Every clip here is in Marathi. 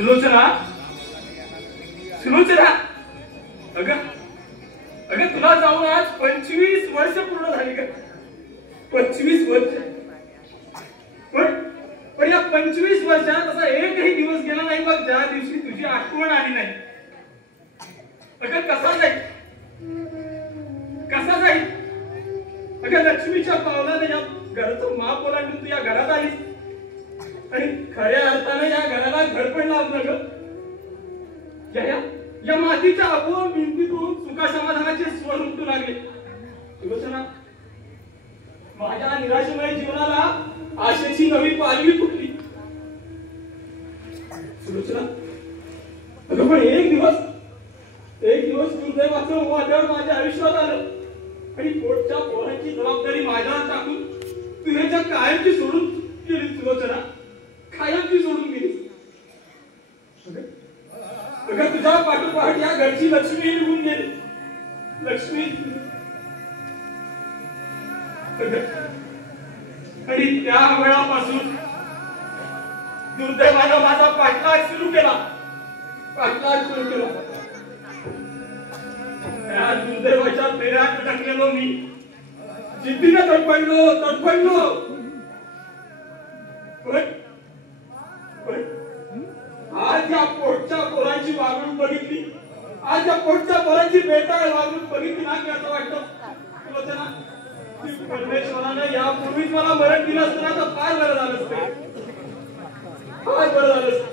सुलोचना, सुलोचना, अगं अगं तुला जाऊन आज 25 वर्ष पूर्ण झाली का? 25 वर्ष. पण या 25 वर्षात असा एकही दिवस गेला नाही बघ ज्या दिवशी तुझी आठवण आली नाही. अगं कसा जाईल, कसा जाईल? अगं लक्ष्मीच्या पावलाने या घराचं माप ओलांडून तू या घरात आलीस आणि खऱ्या अर्थाने या घराला घडपण लावलं ग. या मातीच्या अबोल भिंतीतून सुखा समाधानाचे स्वर उमटू लागले. सुलोचना, माझ्या निराशेमुळे जीवनाला आशेची नवी पालवी फुटली. सुलोचना, अगं पण एक दिवस दुर्दैवाचं वादळ माझ्या आयुष्यात आलं आणि पोटच्या पोरांची जबाबदारी माझ्यावर टाकून तू ह्याच्या कायमची सोडून गेली. सुलोचना, कायमची सोडून गेली. अगं तुझ्या पाठोपाठ या घरची लक्ष्मी निघून गेली. लक्ष्मी आणि त्या वेळापासून दुर्दैवानं माझा पाठलाग सुरू केला. त्या दुर्दैवाच्या फेऱ्यात अडकलेलो मी. जिद्दीने तडफडलो. आज या पोटच्या पोरांची वागणूक बघितली, आज या पोटच्या पोरांची बेताळ वागणूक बघितली ना की असं वाटतं सुलोचना, परमेश्वरानं यापूर्वीच मला मरण दिलं असतं ना तर फार बरं झालं असतं. फार बरं झालं असतं.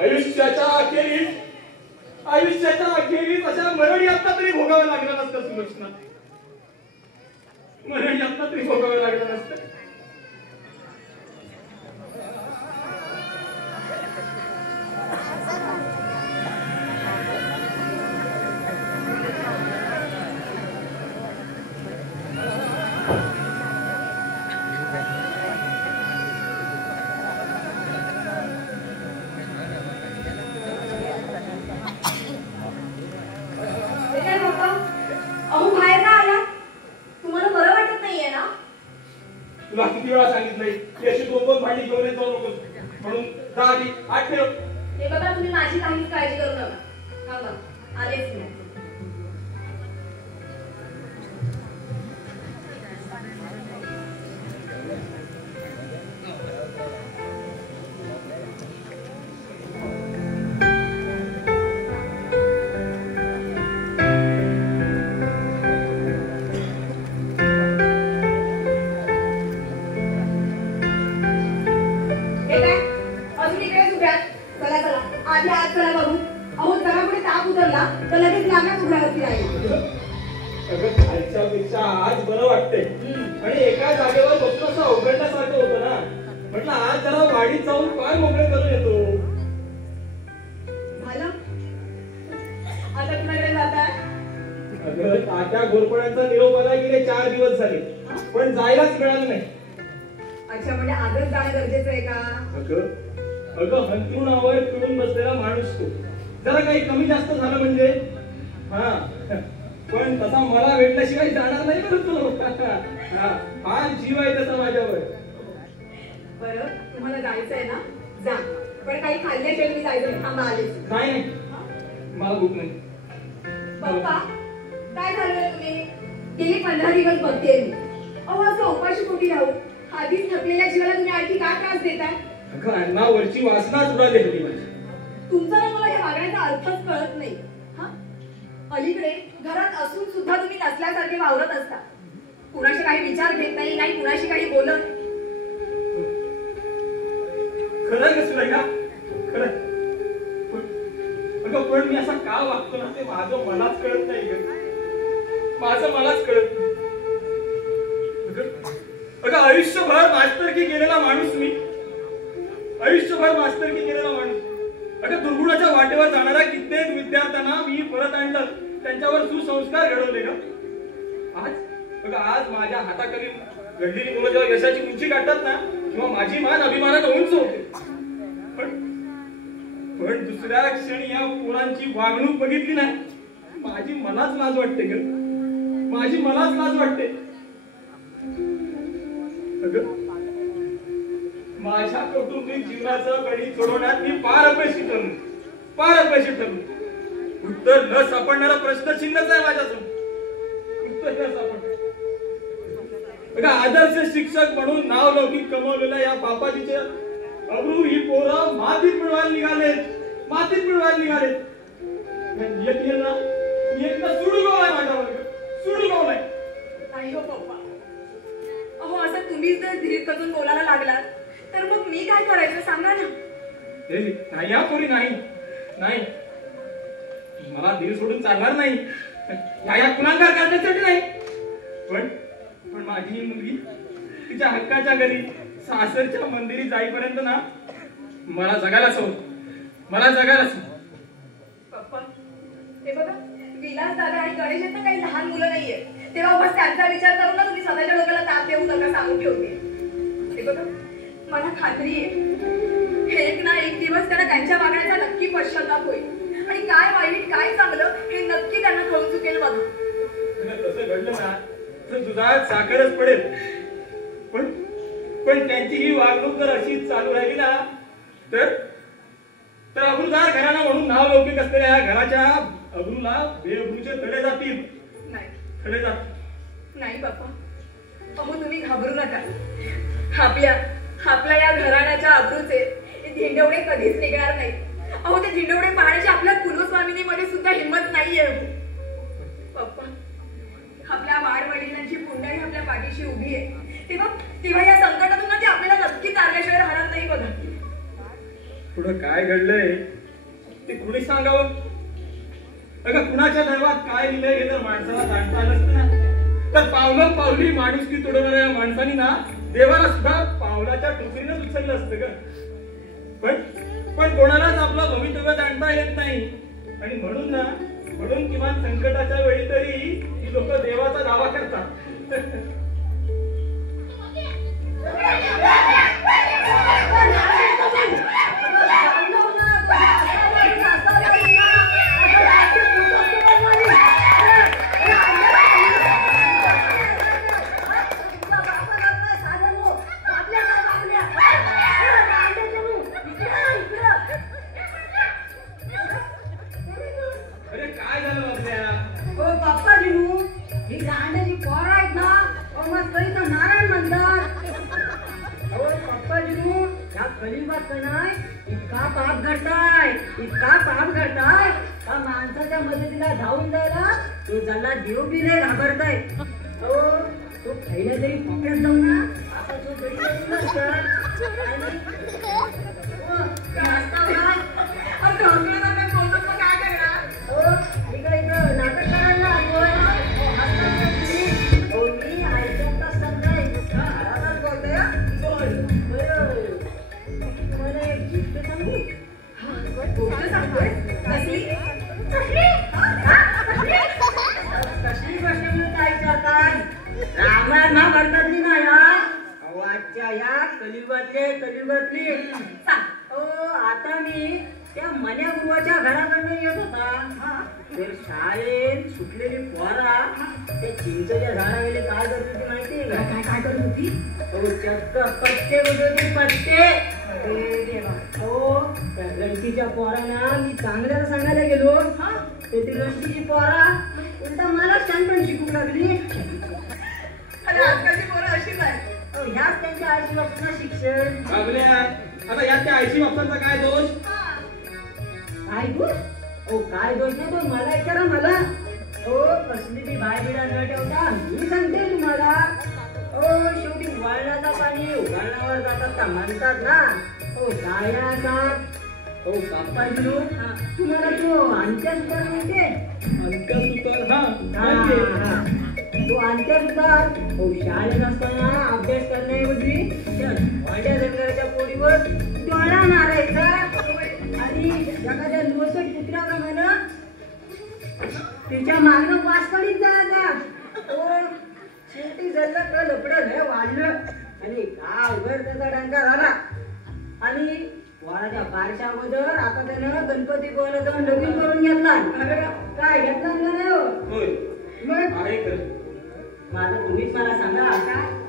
आयुष्याच्या अखेरीस अशा मरण यातना तरी भोगावं लागलं नसतं सुलोचना. मरण यातना तरी भोगावं लागलं नसतं. तुला किती वेळा सांगितलंय की अशी 2-2 भांडी घेऊन येत जाऊ नकोस म्हणून. 10 आधी 8 ठेव. हे बघा, तुम्ही माझी काहीच काळजी करू नका. थांबा, आलेच मी. आज बरं वाटतंय आणि एका जागेवर बसून असं अवघडल्यासारखं होतं ना. म्हटलं आज जरा वाडीत जाऊन पाय मोकळे करून येतो. आता कुणाकडे जाताय? अगं तात्या घोरपड्यांचा निरोपाला गेले 4 दिवस झाले पण जायलाच मिळालं नाही. अच्छा, म्हणजे आजच जाणं गरजेचं आहे का? अगं हंतरुणावर पिळून बसलेला माणूस तो. जरा काही कमी जास्त झालं म्हणजे पण तसा मला भेटल्याशिवाय जाणार नाही बरं तो. फार जीव आहे त्याचा माझ्यावर. बरं, तुम्हाला जायचंय ना, जा. पण काही खाल्ल्याशिवाय तुम्ही जायचं. थांबा, आले. नाही, मला भूक नाही. पप्पा, काय झालं तुम्ही? गेली 15 दिवस बघते मी. अहो, असं उपाशी पोटी राहू आधीच थकलेल्या जीवाला तुम्ही आणखी का त्रास देताय? अगं अन्नावरची वासनाच उडाली होती माझी. तुमचा ना मला या वागण्याचा अर्थच कळत नाही. अलीकडे घरात असून सुद्धा तुम्ही नसल्यासारखे वावरत असता. कुणाशी काही विचार घेत नाही, नाही कुणाशी काही बोलत. खरं कसं का? खरं. अगं पण मी असा का वागतो ना ते माझं मलाच कळत नाही ग. माझं मलाच कळत नाही. अगं आयुष्यभर मास्तरकी केलेला माणूस मी. आयुष्यभर मास्तरकी केलेला माणूस. अगं दुर्गुणाच्या वाटेवर जाणाऱ्या कित्येक विद्यार्थ्यांना मी परत आणलं, त्यांच्यावर सुसंस्कार घडवले ग. आज माझ्या हाताखाली घडलेली मुलं जेव्हा यशाची उंची गाठतात ना किंवा माझी मान अभिमानाने उंच होते. पण दुसऱ्या क्षणी या पोरांची वागणूक बघितली ना माझी मलाच लाज वाटते ग. माझी मलाच लाज वाटते. माझ्या कौटुंबिक जीवनाचं गणित सोडवण्यात मी फार अपयशी ठरलो. उत्तर न सापडणारा प्रश्न चिन्हच आहे माझ्यासमोर. उत्तर न सापडणार. बघा, आदर्श शिक्षक म्हणून नाव लौकिक कमवलेल्या या बापाजीचे अब्रू ही पोरं मातीत मिळवायला निघालेत. एकदा सुडगावलाय माझा वर्ग, सुडगावलाय. नाही हो पप्पा, अहो असं तुम्हीच जर धीर करून बोलायला लागलात तर मग मी काय करायचं सांगा ना. नाही या पोरी, नाही मला धीर सोडून चालणार नाही. या गुन्हागार करण्यासाठी नाही. पण माझी ही मुलगी तिच्या हक्काच्या घरी सासरच्या मंदिरी जाईपर्यंत ना मला जगायलाच हवं. पप्पा, हे बघा, विलास दादा आणि गणेश आहेत ना, काही लहान मुलं नाहीये. तेव्हा बस त्यांचा विचार करून ना तुम्ही स्वतःच्या डोक्याला ताप देऊ नका सांगून ठेवते. हे बघा, मला खात्री आहे एक ना एक दिवस त्यांना त्यांच्या वागण्याचा नक्की पश्चाताप होईल. आणि काय वाईट काय चांगलं हे नक्की त्यांना कळून चुकेल बघा. तसं घडलं ना तर दुधात साखरच पडेल. पण त्यांची ही वागणूक जर अशीच चालू राहिली ना तर अब्रूदार घराणा म्हणून नाव लौकिक असलेल्या या घराच्या अब्रूला बेअब्रूचे तडे जातील. नाही बाप्पा, अहो तुम्ही घाबरू नका. आपल्या या घराण्याच्या अब्रूचे धिंडवडे कधीच निघणार नाही. अहो ते धिंडवडे पाहण्याची आपल्या कुलस्वामिनीमध्ये सुद्धा हिंमत नाहीये. पप्पा, आपल्या वाडवडिलांची पुंडळी आपल्या पाठीशी उभी आहे. तेव्हा या संकटातून ना ते आपल्याला नक्की तारल्याशिवाय राहणार नाही. बघा, पुढं काय घडलंय ते कुणी सांगावं. अगं, कुणाच्या दैवात काय लिहिलंय हे जर माणसाला जाणता आलं असतं ना तर पावली माणुसकी तोडवणाऱ्या माणसानी ना देवाला सुद्धा पावलाच्या टोकरीनंच उचललं असतं ग. पण कोणालाच आपलं भवितव्य जाणता येत नाही. आणि म्हणून किमान संकटाच्या वेळी तरी ही लोक देवाचा दावा करतात. इतका पाप घडताय का माणसाच्या मदतीला धावून जायला तो ज्याला देव बी नाही घाबरताय. तो पहिल्या तरी पकड्यात जाऊ ना आता तो तरी इकडे नाटक करायला मी ऐकत असताना बोलतोय. मला एक गोष्ट सांगू. कसली गोष्ट म्हणून काय करतात. रामायण महाभारतातली ना या कलियुगातली. आता मी त्या मन्या गुरुवाच्या घराकडनं येत होता. तर शाळेत सुटलेली पोरा त्या चिंचच्या झाडावेळी काय करत होती माहिती आहे का. काय करत होती. चक्क पट्टे होते पट्टे. लडकीच्या पोरांना मी चांगल्याला सांगायला गेलो तर ती लडकीची पोरा उलटा मला पण शिकू लागली. आजकालची पोरं अशीच आहे. ह्याच त्यांच्या आईची बापांना शिक्षण. आता यात त्या आईची बापांचा काय दोष. काय दोष. काय दोष नाही तो मला विचारा. मला कसली ती बाय बिडा न ठेवता मी सांगते तुम्हाला. शेवटी वळणाचा पाणी उघडण्यावर जातात म्हणतात ना. बाप्पाजी तुम्हाला तो अंत्यसुतार माहितीये. तो अंत्यसुतार शाळेत असताना अभ्यास करण्याऐवजी माझ्या जंगलाच्या पोळीवर डोळा मारायचा आणि एखाद्या लोसट कुत्र्याप्रमाणे तिच्या मागणं वास करीत जायचा. शेवटी जर लपडं हे वाढलं आणि गावभर त्याचा डंका झाला. आणि पोराच्या बारशा अगोदर आता त्यानं गणपती पोहायला जाऊन लगीन करून घेतला. काय घेतला नाही. माझं तुम्हीच मला सांगा.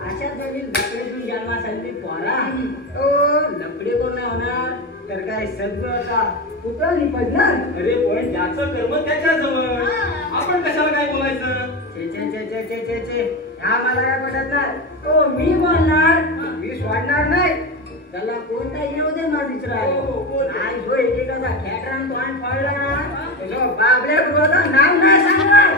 अशा जरी लकडीतून जन्मास आलेली पोरा ओ लकडी कोण नाही होणार तर काय सगळं का पुतळा निपटणार. अरे पण ज्याचं कर्म त्याच्याजवळ, आपण कशाला काय बोलायचं. छे छे छे छे छे छे छे हा मला काय पटत नाही. ओ मी बोलणार, मी सोडणार नाही. त्याला कोणता येऊ दे माझ नाही जो एकेकाचा खेकरान तोंड पडला ना जो बाबल्या गुरुचं नाव नाही सांगणार.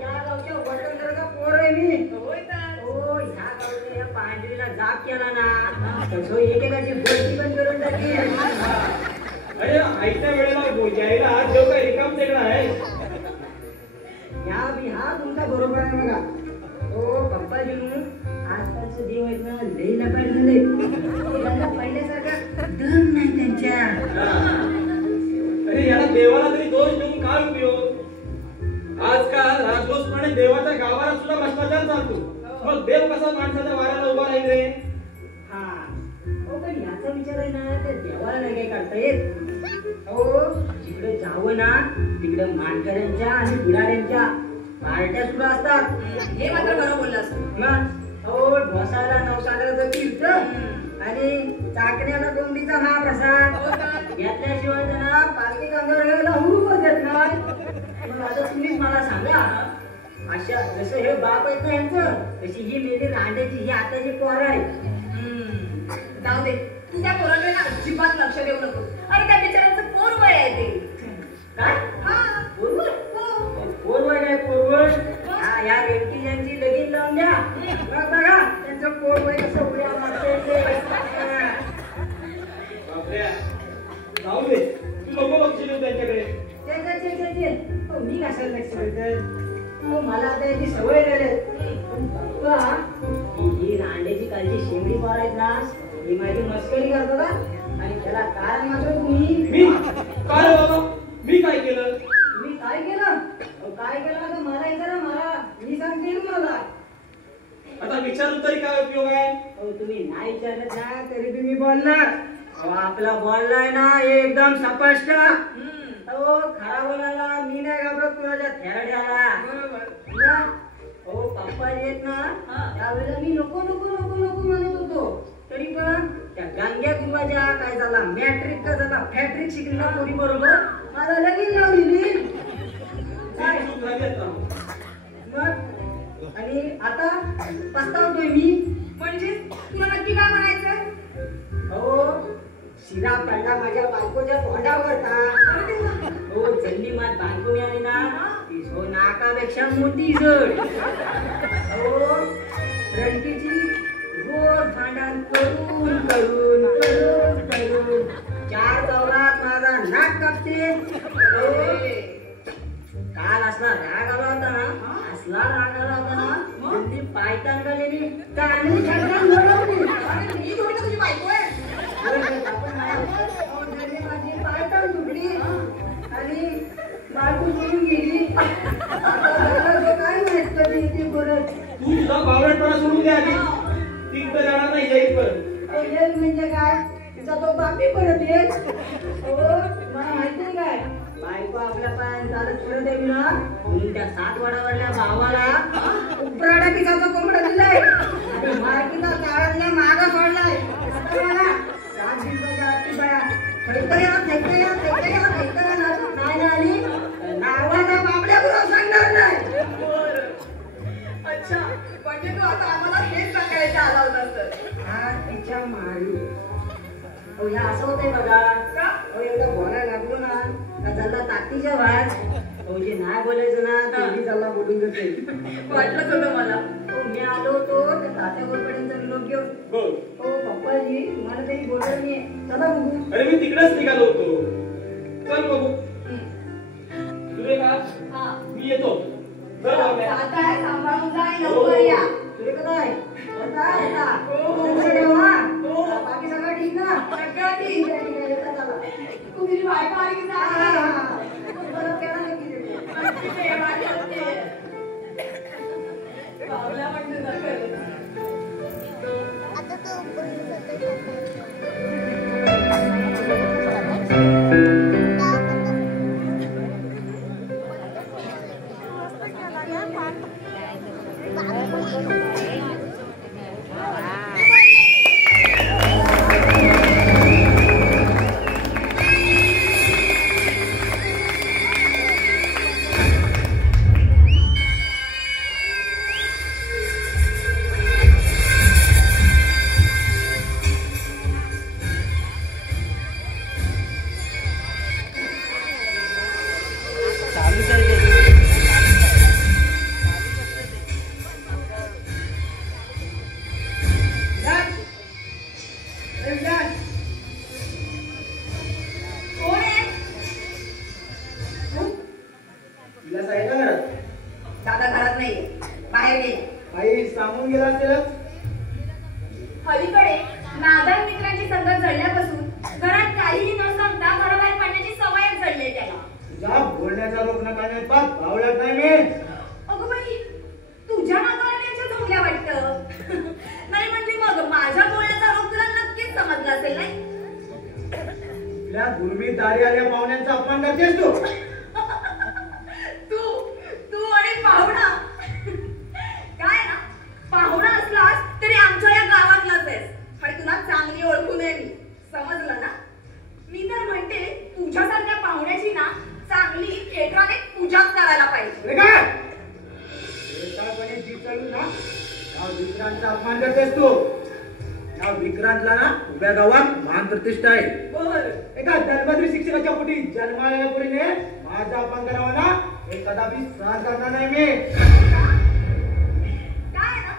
या गावच्या वडीलधाऱ्याचा पोर आहे मी. हो ह्या गावच्या या पांढरीला जाप केला ना तर जो एकेकाची गोष्टी पण करून टाकेल. अरे आईच्या वेळेला यायला हात देऊ काय रिकाम टेकडा आहे. हा तुमचा बरोबर आहे बघा. हो पप्पाजीनू आजकालचे देव आहेत ना लई लपाटलेले. पहिल्यासारखा दम नाही त्यांच्या. अरे याला देवाला तरी दोष देऊन काय उपयोग. आजकाल राजदोषपणे देवाच्या गावाला सुद्धा भ्रष्टाचार चालतो. मग देव कसा माणसाच्या वाऱ्याला उभा राहील रे. हा हो पण याचा विचार आहे ना त्या देवाला नाही काय करता येत. हो जिकडे जावं ना तिकडे मानकऱ्यांच्या आणि बिराड्यांच्या पार्ट्या सुद्धा असतात. हे मात्र बरं बोललास. हो ढोसाला नवसागराचं तीर्थ आणि चाकण्याला कोंबडीचा महाप्रसाद यातल्याशिवाय त्यांना पालखी कांदर घ्यायला हुरूप देत नाही. मग आता तुम्हीच मला सांगा अशा जसं हे बाप आहेत ना यांचं तशी ही मेली रांड्याची ही आताची पोर आहे. जाऊ दे तू त्या पोराकडे ना अजिबात लक्ष देऊ नको. अरे त्या बिचाराचं पोर वय आहे ते. काय पूर्वज पूर्वज आहे पूर्वज. या रेवटी यांची लगीन लावून द्या बघ बघा त्यांचं पोर वय कसं उड्या मारते ते. बापऱ्या जाऊ दे तू नको लक्ष देऊ त्यांच्याकडे. मी कशाला लक्ष देत. मला आता याची सवय झाली. ही रांड्याची कालची शेंगडी पोर आहेत ना ही माझी मस्करी करतो का आणि त्याला काय मात्र तुम्ही. मी काय बाबा मी काय केलं. मी काय केलं काय केलं आता मला विचारा मला मी सांगते मला. आता विचारून तरी काय उपयोग आहे. तुम्ही नाही विचारत ना तरी तुम्ही बोलणार. आपला बोललाय ना एकदम स्पष्ट. खरा बोलायला मी नाही घाबरत तुझ्या थेरड्याला. हो पप्पा येत ना त्यावेळेला मी नको नको नको नको म्हणत होतो तरी पण त्या गांग्या गुरुवाच्या काय झाला मॅट्रिक का झाला फॅट्रिक शिकलेला पोरी बरोबर मला लगीन लावली. मग आणि आता पस्तावतोय मी. म्हणजे तुला नक्की काय म्हणायचं. हो शिरा पडला माझ्या बायकोच्या तोंडावर का. हो जल्ली माझ बायको मिळाली ना ती हो नाकापेक्षा मोठी जड. हो रणकीची रोज भांडण करून करून करून करून 4 चौरात माझा नाक कापते. काल असला राग आला होता ना असला राग आला होता ना ती पायतान गेलेली चांगली छटकन लढवली. मी थोडी तुझी बायको आहे. माझी पायतान तुटली आणि बायको सोडून गेली. काय माहित कधी ती परत. तू तुझा बावळटपणा सोडून दे आधी. ती कुठे जाणार नाही येईल परत. येईल म्हणजे काय तिचा तो बापी परत येईल. हो मला माहिती काय बायको आपल्या पायाने चालत परत येईल ना म्हणून त्या 7 वडावरल्या भावाला उपराडा पिसाचा कोंबडा दिलाय आणि मार्कीचा काळातल्या मागा सोडलाय. मला 7 दिवसाच्या आधी बाया नाही आली नावाचा बाबड्या बरोबर सांगणार नाही. अच्छा म्हणजे तू आता आम्हाला हेच सांगायचं आला होता सर. हा तिच्या मारी. हो ह्या असं होतंय बघा. हो एकदा बोलायला लागलो ना का झाला तातीच्या बाहेर. हो जे नाही बोलायचं ना ते त्याला बोलून देते. वाटलंच होतं मला. हो मी आलो होतो त्या तात्या गोडपर्यंत निरोप घेऊन. हो पप्पाजी तुम्हाला तरी बोललं नाही चला बघू. अरे मी तिकडेच निघालो होतो. चल बघू. तुझे का मी येतो. चल बाबा. आता सांभाळून जाय लवकर या. तुझे काय बाकी सगळं ठीक ना. सगळं ठीक आहे. तू तुझी बायको आली की जा. बाबला म्हणजे ना खरं. आता तो ऊपर तुझ्या गुरमीत दारी आल्या पाहुण्यांचा अपमान करतेस तू. तू आणि पाहुणा काय ना, पाहुणा असलास तरी आमच्या या गावातलाच आहेस आणि तुला चांगली ओळखून आहे मी, समजलं ना. मी तर म्हणते तुझ्यासारख्या पाहुण्याची ना चांगली खेटराने पूजाच करायला पाहिजे. विक्रांतचा अपमान करतेस तू. या विक्रांतला ना उभ्या गावात मान प्रतिष्ठा आहे. एका दलबद्री शिक्षणाच्या पोटी जन्माला पुरीने माझा अपमान करावा ना, हे कदापि सहन करणार नाही मी. काय ना,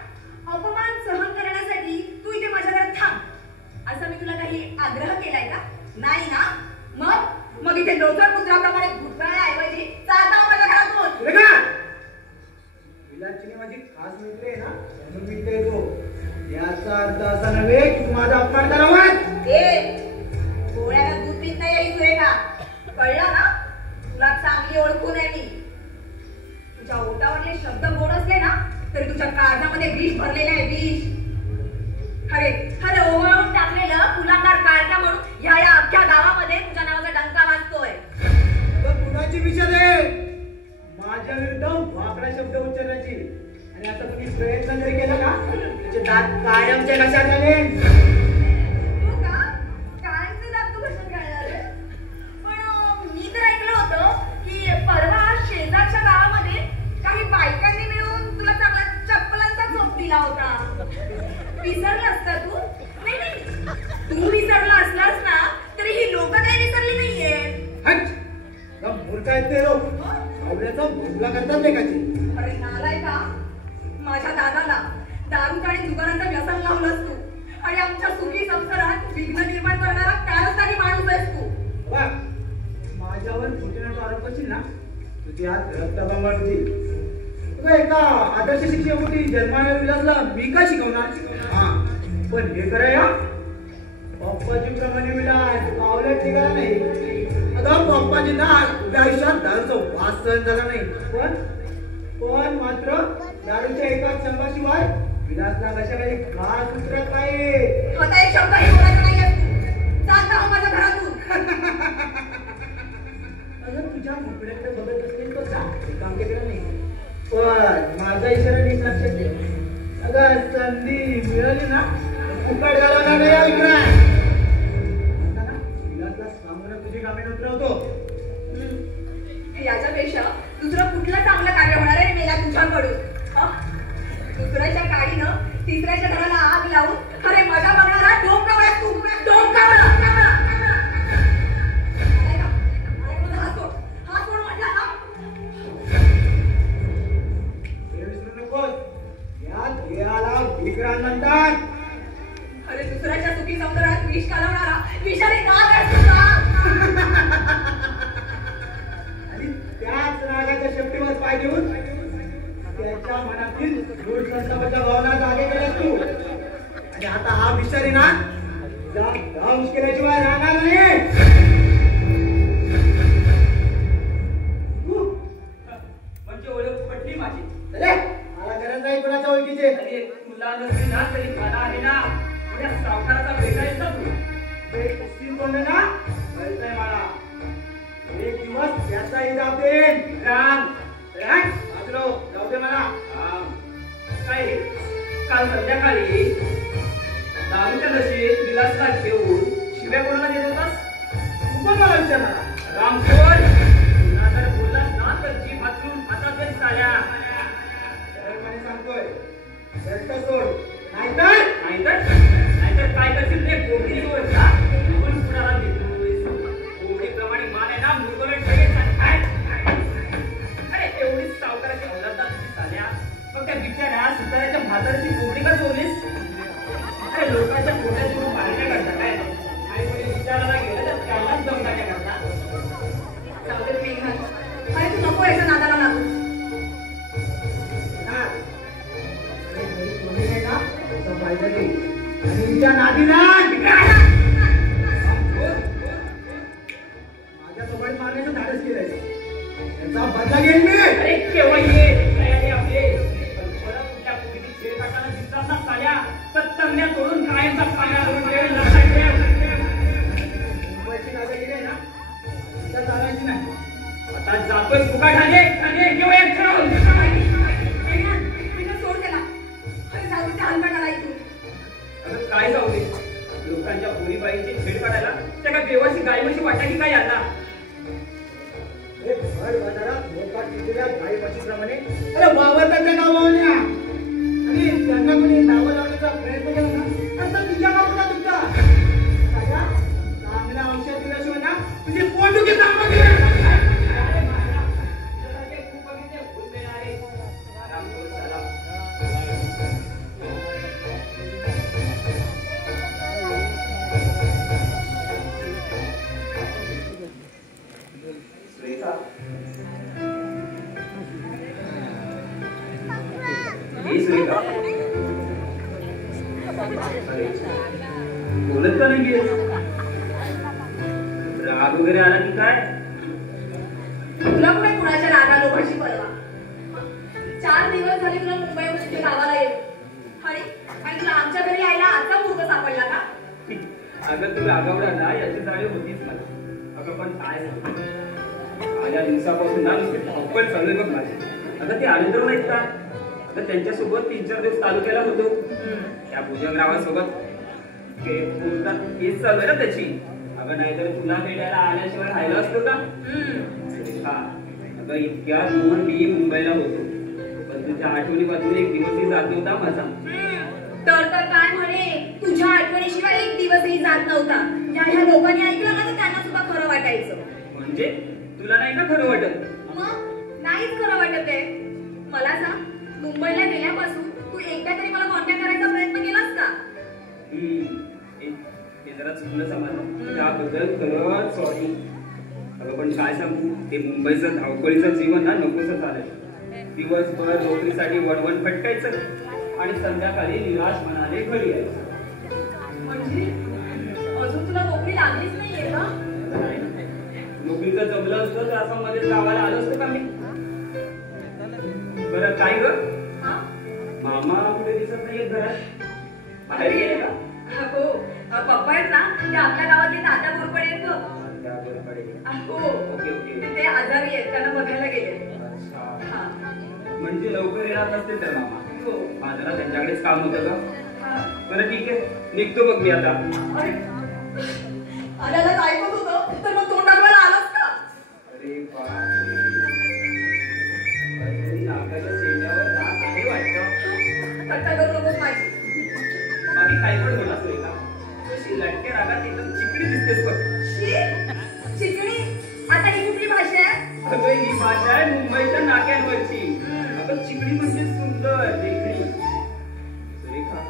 अपमान सहन करण्यासाठी तू इथे माझ्या घरात थांब असं मी तुला काही आग्रह केलाय का? नाही ना. मग इथे लोकर पुत्राप्रमाणे भूतकाळाऐवजी चालता माझ्या घरात होत. विलासची माझी खास मित्र आहे ना, म्हणून मी ते येतो. याचा अर्थ असा नव्हे की तू माझा अपमान करावा. डोळ्याला दूध पित नाही ही सुरेखा, कळलं ना. तुला चांगली ओळखून आहे मी. तुझ्या ओठावरले शब्द गोड असले ना तरी तुझ्या काळजामध्ये विष भरलेलं आहे, विष. अरे ओवाळून टाकलेलं कुलाकार काळका म्हणून ह्या अख्ख्या गावामध्ये तुझ्या नावाचा डंका वाजतोय. कुणाची विषय आहे? माझ्या विरुद्ध वाकडा शब्द उच्चारण्याची. आणि आता तुम्ही प्रयत्न जरी केला ना, त्याचे दात कायमचे कशात आले. हो का? कायमचे दात तू कशात घालणार रे? पण मी तर ऐकलं होतं की परवा शेजारच्या गावामध्ये काही बायकांनी मिळून तुला चांगला चप्पलांचा चोप दिला होता. विसरलास का तू? नाही, तू विसरला असलास ना तरी ही लोक काही विसरली नाहीये. मूर्ख आहेत ते लोक. आवड्याचा भोगला करतात लेखाची. अरे नालायका, माझ्या दादाला दारूचा आणि दुकानाचं व्यसन लावलंस तू आणि आमच्या सुखी संसारात विघ्न निर्माण करणारा कारस्थानी माणूस आहेस तू. माझ्यावर खोटण्याचा आरोप करशील ना, तुझी हात रक्तबंबाळ होतील. एका आदर्श शिक्षकापोटी जन्माला विलासला मी का शिकवणार? पण हे खरं या पप्पाजी प्रमाणे विलास पावलं ठिकाण नाही. अगं पप्पाजींना उभ्या आयुष्यात दारूचं वास सहन झाला नाही, पण मात्र दारूच्या एकाच संघाशिवाय विलासला कशा काही खास उतरत नाही. आता एक शब्द हे बोलायचं नाहीये तू. चालता हो माझ्या घरातून. अगं तुझ्या मुकड्याकडे बघत असतील तर काम केलं नाही, पण माझा इशारा नीट लक्षात दे. अगं संधी मिळाली ना, फुकट घालवणार नाही ऐकणार. विलासला सांगून तुझी कामे उतरवतो. याच्यापेक्षा दुसरं कुठलं चांगलं कार्य होणार आहे मेला तुझ्याकडून? दुसऱ्याच्या गाडीनं तिसऱ्याच्या घराला आग लावून खरे मजा बघणारा डोकावळा तू, डोकावळा. हा सोड म्हटला ना. विसरू नकोस, या ध्येयाला विक्रांत म्हणतात. अरे दुसऱ्याच्या सुखी संसारात विष घालवणारा विषारी नाग आहे तुझा. आणि त्याच रागाच्या शेपटीवर पाय देऊन त्याच्या मनातील दूर संतापाच्या भावना जागे केल्यास तू. आणि आता हा विषारी नाग दंश केल्याशिवाय राहणार नाही. म्हणजे ओळख पटली माझी. मला गरज नाही कोणाच्या ओळखीचे. तुला नसली ना तरी मला आहे ना. सावकाराचा भेटा येत ना तू. बोलले ना, कळतंय मला. एक दिवस त्याचाही जाऊ दे. जाऊ दे मला. काय काल संध्याकाळी दारूच्या नशेत विलासला घेऊन शिव्या कोणाला देत होतास? तू पण मला विचारणार? रामकोर, तुला जर बोललास ना तर जीभ हातून हातात देत चाल्या. सांगतोय सोड. नाहीतर काय करशील ते कोंबडी जोड का? कोण कुणाला देतोय? कोंबडीप्रमाणे मान आहे ना, मुरगोले ठेवेल. अरे एवढीच सावकाराची हलतदार तुझी चाल्या. मग त्या बिचाऱ्या सुताराच्या म्हाताऱ्याची कोंबडी का चोरलीस? अरे लोकांच्या पोटात जोडून पाळण्या करता काय? आणि कोणी विचारायला गेलं तर त्यालाच दमदाट्या करतात. जाऊ दे मेघा. अरे तू नको याच्या नादाला लागू. आणि तिच्या नादीला आता जातोय फुका ठाणे ठाणे किंवा एक ठेव सोड त्याला अरे जाऊ दे हलपटाला इथून. अगं काय जाऊ दे लोकांच्या पोरीबाईची छेड काढायला त्या काय बेवाशी गाई म्हशी वाटा की काय यांना भर बाजारात मोका टिकल्या गाई म्हशीप्रमाणे अरे वावरताच्या नावाने आणि त्यांना कोणी नावं लावण्याचा प्रयत्न केला ना आता तुझ्या नावाला तुमचा राजा चांगला औषध दिल्याशिवाय ना तुझी पोटुकी नावं घे. बोलत का नाही राग वगैरे आला की काय तुला कुठे कुणाच्या रागा लोकांची परवा. 4 दिवस झाले तुला मुंबईहून तुझ्या गावाला येऊ आणि तुला आमच्या घरी यायला आता मुहूर्त सापडला का. अगं तू रागावला ना याची जाणीव होतीच मला. अगं पण काय सांगू आल्या दिवसापासून ना धावपळ चालू आहे बघ माझी. अगं ते आले तर नाहीत का अगं त्यांच्यासोबत 3-4 दिवस तालुक्याला होतो त्या भुजंगरावासोबत ते बोलतात हेच चालू आहे ना त्याची. अगं नाहीतर तुला भेटायला आल्याशिवाय राहिलं असतो का. हा अगं इतक्या दूर मी मुंबईला होतो पण तुझ्या आठवणीपासून एक दिवसही जात नव्हता माझा. तर काय म्हणे तुझ्या आठवणीशिवाय एक दिवसही जात नव्हता. ह्या लोकांनी ऐकलं ना तर त्यांना सुद्धा खरं वाटायचं. म्हणजे तुला नाही का खरं वाटत. मग नाहीच खरं वाटत आहे. मला सांग मुंबईला गेल्यापासून तू एकदा तरी मला कॉन्टॅक्ट करायचा प्रयत्न केलास का. हे जरा चुकलं समजलं त्याबद्दल खरंच सॉरी. अगं पण काय सांगू ते मुंबईचं धावपळीचं जीवन ना नकोसं झालंय. दिवसभर नोकरीसाठी वणवण फटकायचं आणि संध्याकाळी निराश मनाने घरी यायचं. म्हणजे अजून तुला नोकरी लागलीच नाहीये का. नोकरीचं जमलं असतं तर असं मध्ये गावाला आलं असतं का मी. बरं काय ग मामा कुठे दिसत नाहीये घरात बाहेर गेले का. हो पप्पा आहेत ना ते आपल्या गावातले तात्या घोरपडे आहेत बघ. हो ओके ओके ते आजारी आहेत त्यांना बघायला गेले. म्हणजे लवकर येणार नसते तर मामा. हो माझं त्यांच्याकडेच काम होतं का. बरं ठीक आहे निघतो मग मी आता. आल्याला ऐकत होतं तर मग तोंड अडवायला आलास का. अरे नाकाच्या शेंड्यावर दात आहे वाटतं. थट्टा करू नकोस माझी. बाकी काय पण बोला सुरेखा तशी लटके रागात एकदम चिकडी दिसतेस बघ. चिकणी आता ही कुठली भाषा आहे. अगं ही भाषा आहे मुंबईच्या नाक्यांवरची. अगं चिकडी म्हणजे सुंदर देखणी. सुरेखा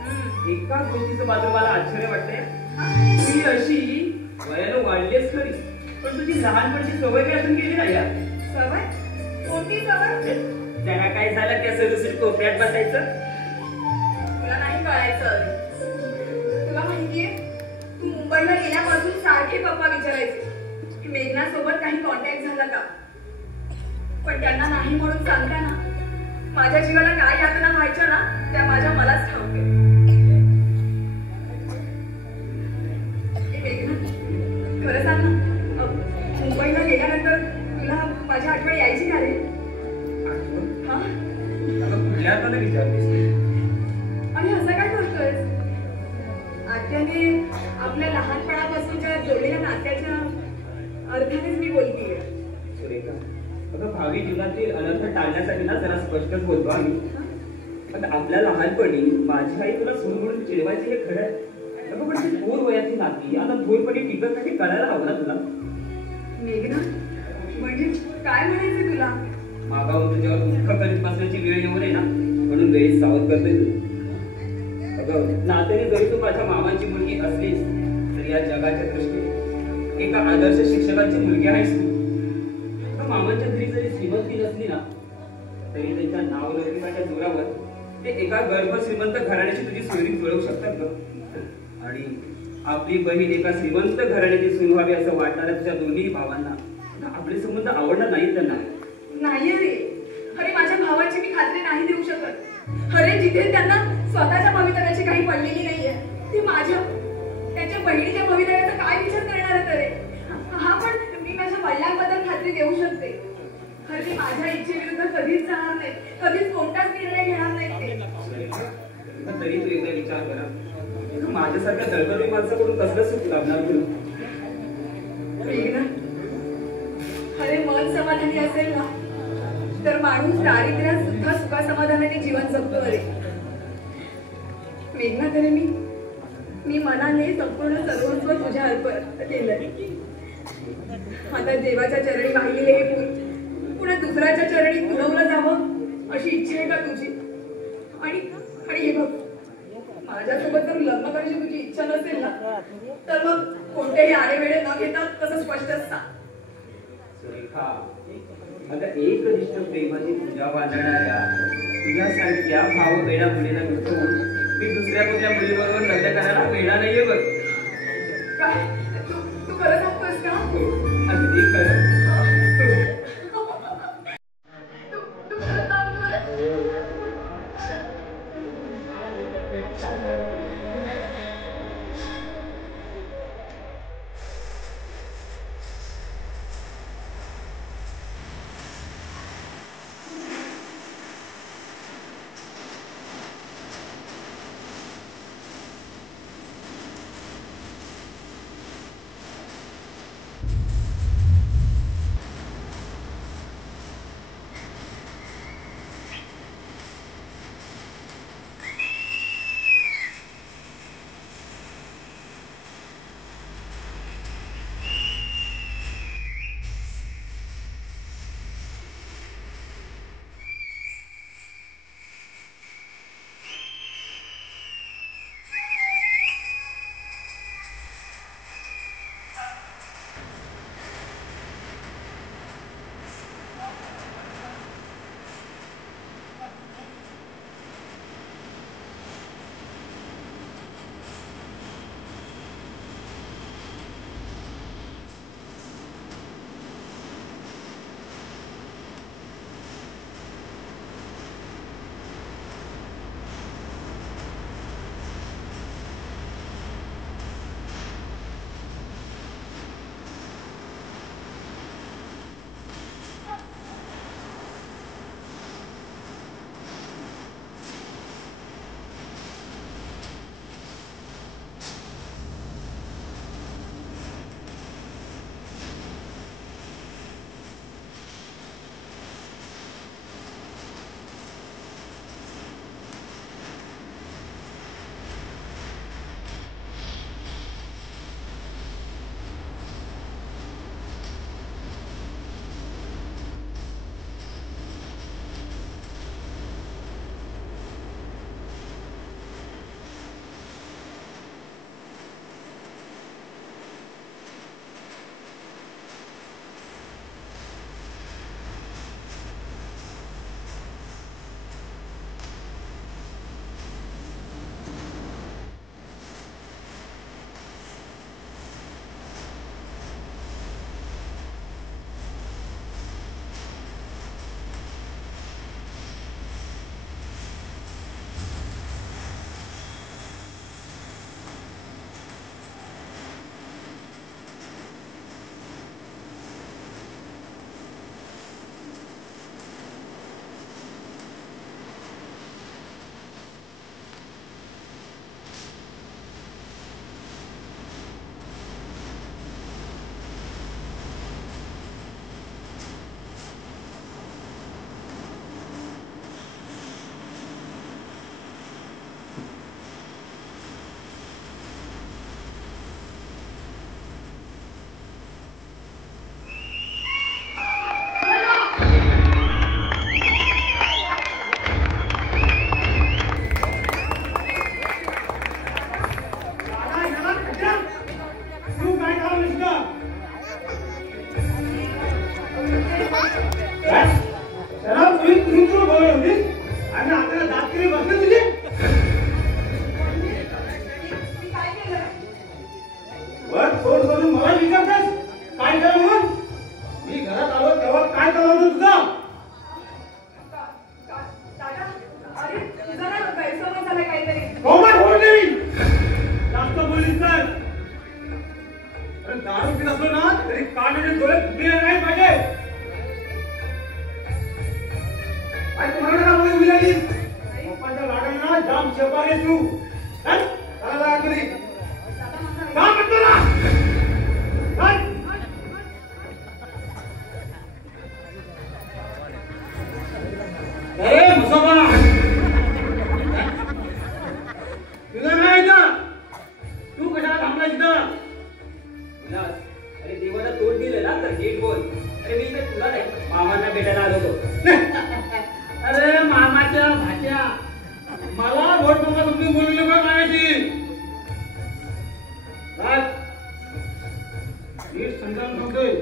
एका गोष्टीचं मात्र मला आश्चर्य वाटतंय. तुझी अशी वयानं वाढलीस खरी पण तुझी लहानपणची सवय काय अजून गेली नाही यार. सवय कोणती सवय. जरा काय झालं त्या सरुसीत कोपऱ्यात बसायचं. तुला नाही कळायचं. तुला माहितीये तू मुंबईला गेल्यापासून सारखे पप्पा विचारायचे की मेघना सोबत काही कॉन्टॅक्ट झाला का. पण त्यांना नाही म्हणून सांगताना माझ्या जीवाला काय यातना व्हायच्या ना त्या माझ्या मलाच ठाऊक आहे. खरं सांग ना मुंबईला गेल्यानंतर तुला माझी आठवण यायची का रे. हा कुठल्या अर्थाने विचारतेस. आणि असं काय करतोय. आत्याने आपल्या लहानपणापासूनच्या जोडलेल्या नात्याच्या अर्थानेच मी बोलतीये. सुरेखा अगं भावी जीवनातील अनर्थ टाळण्यासाठी ना जरा स्पष्टच बोलतो आम्ही. आता आपल्या लहानपणी माझी आई तुला सून म्हणून चिडवायची हे खरं आहे. अगं पण ती थोर वयाची नाती आता थोरपणी टिकतसाठी करायला हवं ना तुला. मेघना म्हणजे काय म्हणायचं तुला. मागावून तुझ्यावर दुःख करीत बसण्याची वेळ येऊ नये ना म्हणून वेळी सावध करतोय तुला. अगं नात्याने जरी तू माझ्या मामाची मुलगी असलीस तरी या जगाच्या दृष्टीने एका आदर्श शिक्षकाची मुलगी आहेस तू. मामाच्या घरी जरी श्रीमंती नसली ना तरी त्यांच्या नावलौकिकाच्या जोरावर ते एका गर्भ श्रीमंत घराण्याची तुझी सोयरी जुळवू शकतात ग. आणि आपली बहीण एका श्रीमंत घराण्याची सून व्हावी असं वाटणाऱ्या तुझ्या दोन्ही भावांना आपले संबंध आवडणार नाहीत त्यांना. नाही रे. अरे माझ्या भावाची मी खात्री नाही देऊ शकत. अरे जिथे त्यांना स्वतःच्या भवितव्याची काही पडलेली नाहीये ते माझ्या त्याच्या बहिणीच्या भवितव्याचा काय विचार करणार आहे रे. हा पण मी माझ्या वडिलांबद्दल खात्री देऊ शकते. खरं ते माझ्या इच्छेविरुद्ध कधीच जाणार नाही, कधीच कोणताच निर्णय घेणार नाही ते. तरी तू एकदा विचार करा, माझ्यासारख्या दळकरी माणसाकडून कसलं सुख लाभणार तुला? मेघना, अरे मन समाधानी असेल ना तर माणूस दारिद्र्यात सुद्धा सुखा समाधानाने जीवन जगतो. अरे मेघना, तरी मी मनाने संपूर्ण सर्वस्व तुझ्या अर्पण केलंय. आता देवाच्या चरणी वाहिलेले हे फूल पुन्हा दुसऱ्याच्या चरणी तुडवलं जावं अशी इच्छा आहे का तुझी? आणि हे बघ, माझ्यासोबत जर लग्न करायची तुझी इच्छा नसेल ना तर मग कोणतेही आडेवेळे न घेता तसं स्पष्टच सांग. सुरेखा, आता एकनिष्ठ प्रेमाची पूजा बांधणाऱ्या तुझ्यासारख्या भावबेडा मुलीला भेटून मी दुसऱ्या कोणत्या मुलीबरोबर लग्न करायला वेळा नाहीये बघ. काय तू खरं सांगतोस का? अगदी खरं. तू खरं सांगतोस? गेली पप्पाच्या लाडाला जाम शेपार आहे तू चला जा घरी का म्हणतो ना अरे मुसोबा तुला नाही ना तू कशाला थांबला इथं अरे देवाला तोड दिलं ना तर नीट बोल. अरे मी तर तुला नाही मामांना भेटायला आलो होतो. अरे मामाच्या भाच्या मला वोट नका तुम्ही बोलले का मायाची नीट समजावून सांगतोय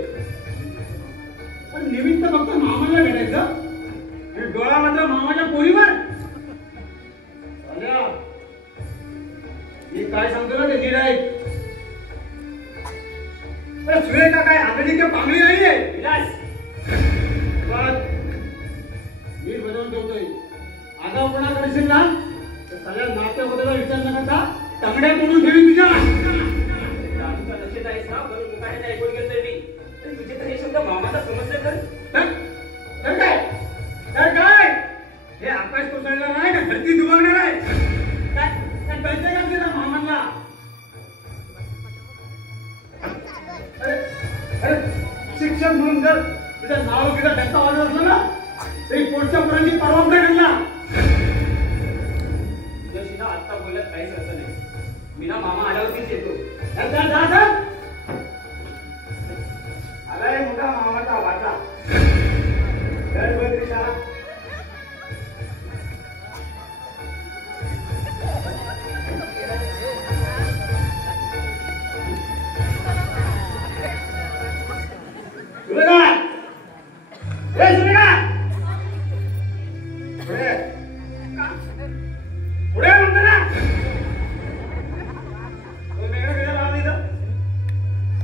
पण निमित्त फक्त मामाला भेटायचं आणि डोळा मात्र मामाच्या पोरीवर आल्या मी काय सांगतो ना ते नीट आहे. सुरेखा काय आगळी की पांगळी नाहीये विलास नीट बजावून ठेवतोय. आगाऊपणा करशील ना तर सगळ्या नाट्य बद्दल विचार न करता तंगड्या तोडून ठेवी तुझ्या. दारूच्या नशेत आहेस ना बरं मुकाने ऐकून घेतोय मी. तर तुझे तर हे शब्द मामाला समजले तर काय हे आकाश कोसळणार नाही का धरती दुबगणार आहे काय कळतंय का तिला मामांना. अरे शिक्षक म्हणून जर तिचं नाव तिचा डंका वाजत असलं ना तरी पुढच्या पोरांची परवा नाही घडला. तुझ्याशी ना आत्ता बोलत काहीच अर्थ नाही. मी ना मामा आल्यावरतीच येतो. आलाय मोठा मामाचा वाटा गणपतीचा पुढे म्हणतो ना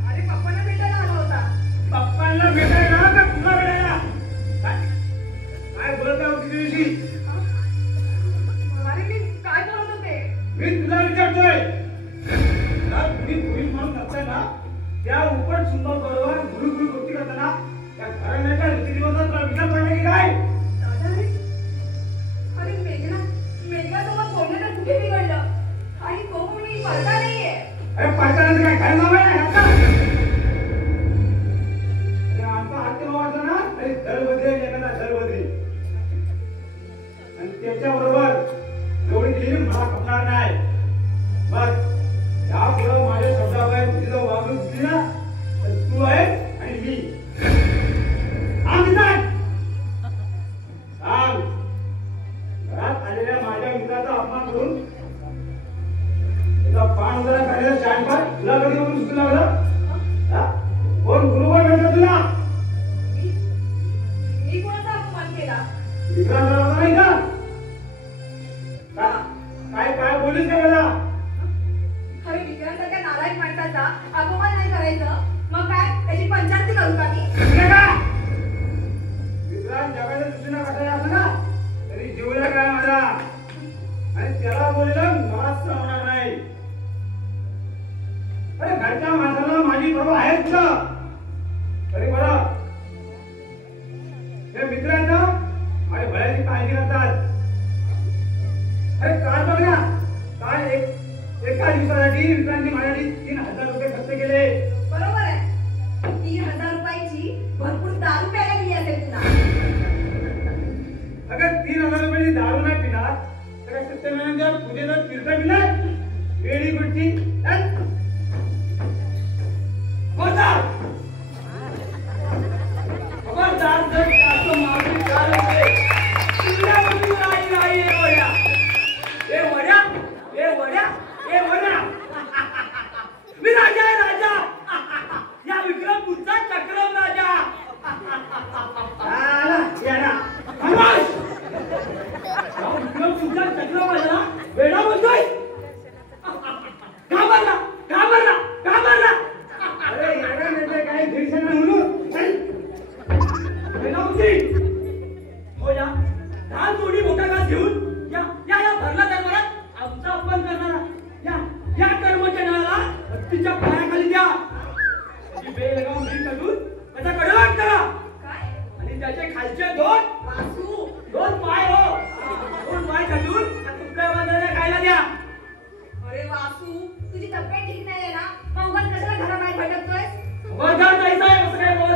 अरे पप्पांना भेटायला आला होता. पप्पांना भेटायला का तुला भेटायला काय बोलत आहे तुझ्याशी. अरे मी काय करत होते. मी तुला विचारतोय तुम्ही पोलीस म्हणून करताय ना त्या उपट सुंदर बरोबर गुरु गोष्टी करताना त्या घराण्याच्या रीतिरिवाजात तुला विचार पडला की काय. अरे मेघनासोबत बोलणं तर कुठे बिघडलं आणि तो कोणी पडदा नाहीये. अरे पायथ्याचं काय घर नाव आहे आता आमचा हात वाटला ना तरी दळबद्री एखादा दळबद्री आणि त्याच्याबरोबर एवढी दिली मला खपणार नाही. मग या पुढं माझ्या शब्दाबाहेर तुझी जर वागणूक दिली ना तर तू आहे आणि मी सांग घरात आलेल्या माझ्या मित्राचा अपमान करून तुला 5,000 काढायला स्टँड पर तुला कधी म्हणून सुचू लागलं. कोण गुरुवर भेटला तुला मी कोणाचा अपमान केला. विक्रांत नाही का काय काय बोलीस का मला. अरे विक्रांतसारख्या नालायक माणसाचा अपमान नाही करायचं मग काय त्याची पंचायती करू का मी. विक्रांत जगाच्या दृष्टीनं कसा असं ना तरी जीवला काय माझा आणि त्याला बोललं मला होणार नाही. अरे घरच्या माणसाला माझी प्रभा आहे तुला तरी बरं हे मित्रांना माझ्या भयाची काळजी करतात. अरे काल बघ ना काल एका दिवसासाठी मित्रांनी माझ्यासाठी 3,000 रुपये खर्च केले. बरोबर आहे. 3,000 रुपयाची भरपूर दारू प्यायला दिली असेल तुला. अगर 3,000 रुपयाची दारू नाही पिणार तर सत्यनारायणच्या पूजेला तीर्थ पिणार वेळी गुटची मी राजा आहे राजा.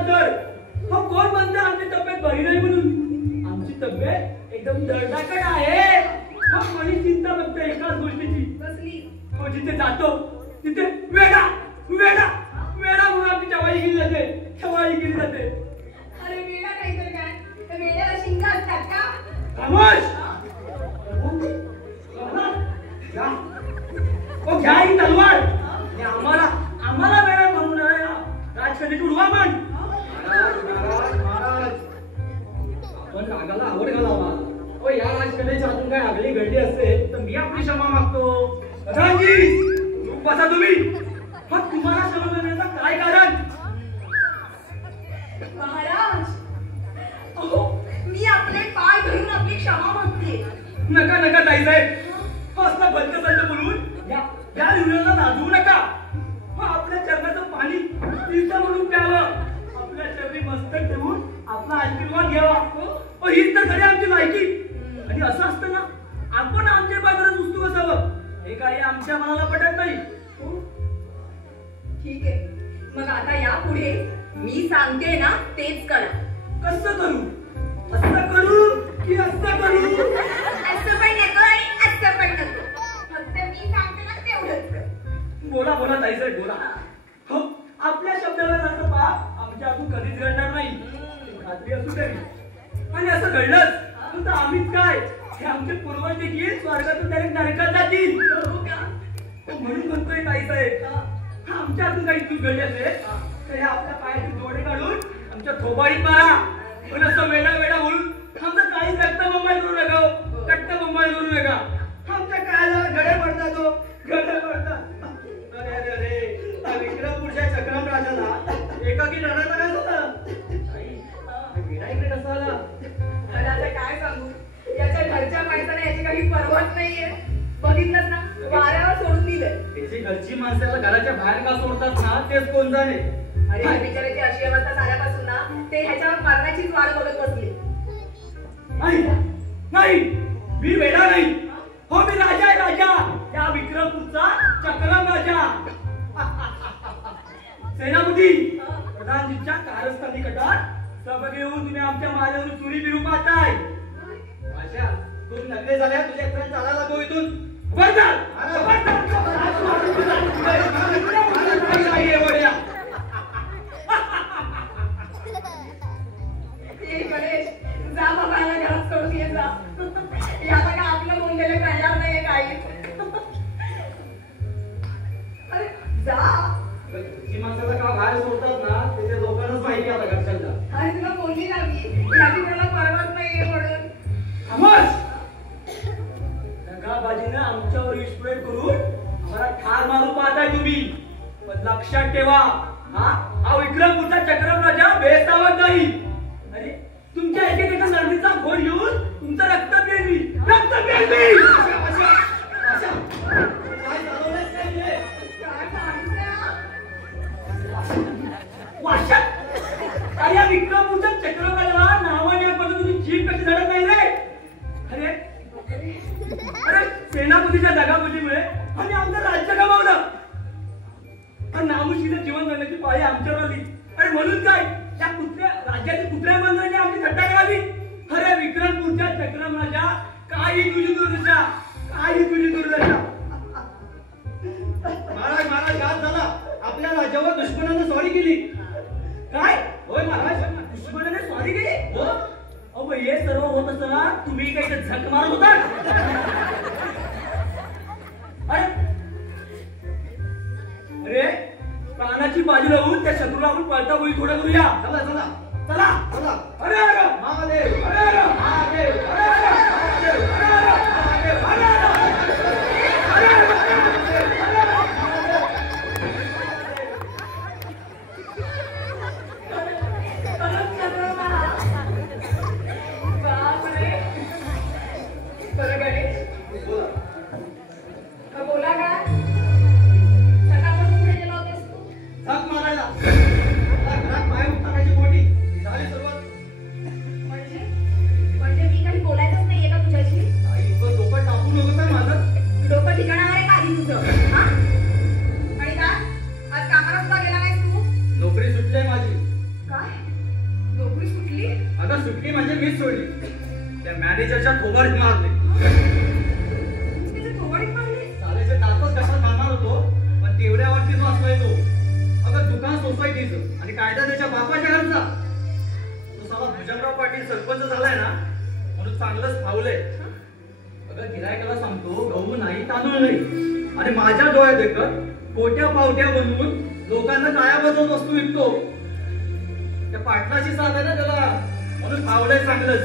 तर कोण म्हणते आमची तब्येत बरी नाही म्हणून? आमची तब्येत एकदम दर्दाकड आहे. माझी चिंता फक्त एकाच गोष्टीची, तो जिथे जातो तिथे वेडा वेडा वेडा म्हणून आमची चवाळी केली जाते, चवाळी केली जाते. अरे वेडा नाही तर काय, वेड्याला शिंगा असतात का? खामोश. घ्या ही तलवार. आम्हाला वेळा म्हणून राजकन्याची उडवा म्हण. पण रागाला आवड घालावा. या राजकन्याच्या हातून काय आगली घडली असेल तर मी आपली क्षमा मागतो. प्रधानजी, चूप बसा तुम्ही. मग तुम्हाला क्षमा करण्याचं काय कारण? महाराज, अहो मी आपले पाय धरून आपली क्षमा मागते. नका नका ताईसाहेब, असला बंद बोलून या युनियनला लाजवू नका. आपल्या चरणाचं पाणी तीर्थ म्हणून प्यावं, आपल्या चरणी मस्तक ठेवून आपला आशीर्वाद घ्यावा. हीच तर खरी आमची लायकी. आणि असं असतं ना, आपण आमच्या बाजूला सुस्तू असावं हे काही आमच्या मनाला पटत नाही. ठीक आहे, मग आता यापुढे मी सांगते ना तेच करा. कसं करू? असं करू की असं करू? असं पण नको आणि असं पण नको, फक्त मी सांगते ना तेवढंच कर. बोला बोला ताईसाहेब बोला. हो, आपल्या शब्दाला जास्त पाप आमच्या हातून कधीच घडणार नाही, खात्री असू तरी. आणि असं घडलंच तर आम्हीच काय, हे आमचे पूर्वज देखील स्वर्गातून डायरेक्ट नरकात जातील. म्हणून म्हणतोय ताईसाहेब, आमच्या हातून काही चूक घडली असेल तर आपल्या पायाचे जोडे काढून आमच्या थोबाडीत मारा. पण असं वेडा वेडा बोलून आमचं काही रक्त बंबाई करू नका, रक्त बंबाई करू नका. आमच्या काळाला गडे पडतात, तो गडे पडतात. अरे अरे अरे, विक्रमपूरच्या चक्रम राजाला एकाकी लढायला काय झालं? वेडा इकडे कसा आला? तर आता काय सांगू, याच्या घरच्या माणसाला याची काही पर्वाच नाहीये. बघितलं ना, वाऱ्यावर सोडून दिलं. त्याची घरची माणसाला घराच्या बाहेर का सोडतात ना, तेच कोण जाणे. अरे या बिचाराची अशी अवस्था झाल्यापासून ना ते ह्याच्यावर मरणाचीच वाट बघत बसले. नाही नाही, मी वेडा नाही. हो, मी राजा आहे, राजा. या विक्रमपूरचा चक्रम राजा. सेनापती, प्रधानजींच्या कारस्थानी कटात सब घेऊन तुम्ही आमच्या माझ्यावर चुरी बिरू पाहताय. अशा तू नकले झाल्या, तुझ्या फ्रेंड चालायला लागो इथून. गणेश, जा बाबा, या घरात सोडून ये जा. याला काय आपलं मुंडेला कळणार नाहीये काही. अरे जा. घरची माणसाला का बाहेर सोडतात ना, त्याच्या लोकांनाच माहिती आता घरच्यांना. अरे तुला बोलली ना मी, याची मला परवाच नाहीये म्हणून. थांबस. दगाबाजीनं आमच्यावर विस्फोट करून आम्हाला ठार मारून पाहताय तुम्ही. पण लक्षात ठेवा, हा विक्रमपूरचा चक्रम राजा बेसावत नाही. अरे तुमच्या एकेका नरडीचा घोर घेऊन तुमचं रक्त पेरवी, रक्त पेरवी. वाशात अरे या विक्रमपूरच्या चक्रम राजाला नावाने तुम्ही जीभ कशी झडत नाही रे? अरे अरे सेनापतीच्या दगाबाजीमुळे आम्ही आमचं राज्य गमावलं. आणि नामुष्कीचं जीवन जगण्याची पाळी आमच्यावर आली. अरे म्हणून काय, त्या कुत्र्या राज्याच्या कुत्र्या बांधवांनी आमची थट्टा करावी. अरे विक्रमपूरच्या चक्रम राजा, काही तुझी दुर्दशा, काही तुझी दुर्दशा. महाराज महाराज, घात झाला. आपल्या राज्यावर दुश्मनानं स्वारी केली. काय? होय महाराज, दुश्मनाने स्वारी केली? हो. अहो हे सर्व होत असताना तुम्ही काही झक मारत होता. अरे प्राणाची बाजू लावून त्या शत्रूला आपण पळता होई थोडं करूया. चला चला चला चला. अरे अरे महादेव, अरे अरे महादेव, अरे अरे महादेव, महादेव, बापरे. बरं गणेश, बोला काय? सकाळपासून कुठे गेला होतास तू? झक मारायला. आता घरात पाय उठतानाची मोठी झाली सुरुवात. म्हणजे सुट्टी म्हणजे मीच सोडली. त्या मॅनेजरच्या थोबाडीत मारले. त्याच्या थोबाडीत मारले? साल्याचे दातच कसा खाणार होतो, पण तेवढ्यावरतीच वाचलाय तो. अगं दुकान सोसायटीचं आणि कायदा त्याच्या बापाच्या घरचा. तो साला भुजंगराव पाटील सरपंच झालाय ना म्हणून चांगलंच फावलंय. अगं गिरायकाला सांगतो गहू नाही तांदूळ नाही आणि माझ्या डोळ्यात देखत कोट्या पावट्या बनवून लोकांना काया बजवत वस्तू विकतो. त्या पाटलाची साथ आहे ना त्याला म्हणून फावलंय चांगलंच.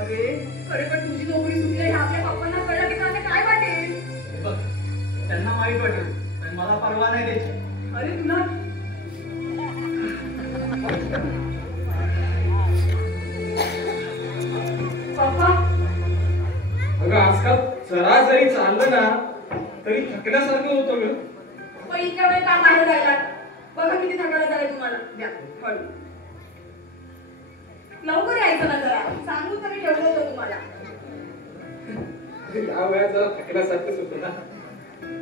अरे अरे पण तुझी नोकरी सुटली हे आपल्या बापांना कळलं की त्यांना काय वाटेल? हे बघ, त्यांना वाईट वाटेल पण मला परवा नाही द्यायची. अरे तुला पप्पा अगं आजकाल जरा जरी चाललं ना तरी थकल्यासारखं होतं ग. पण इतक्या वेळ का बाहेर राहिला? बघा किती थकायला झालंय तुम्हाला. द्या हळू लवकर यायचं ना जरा. सांगून तरी ठेवलं होतं तुम्हाला. या वयात जरा थकल्यासारखंच होतं ना.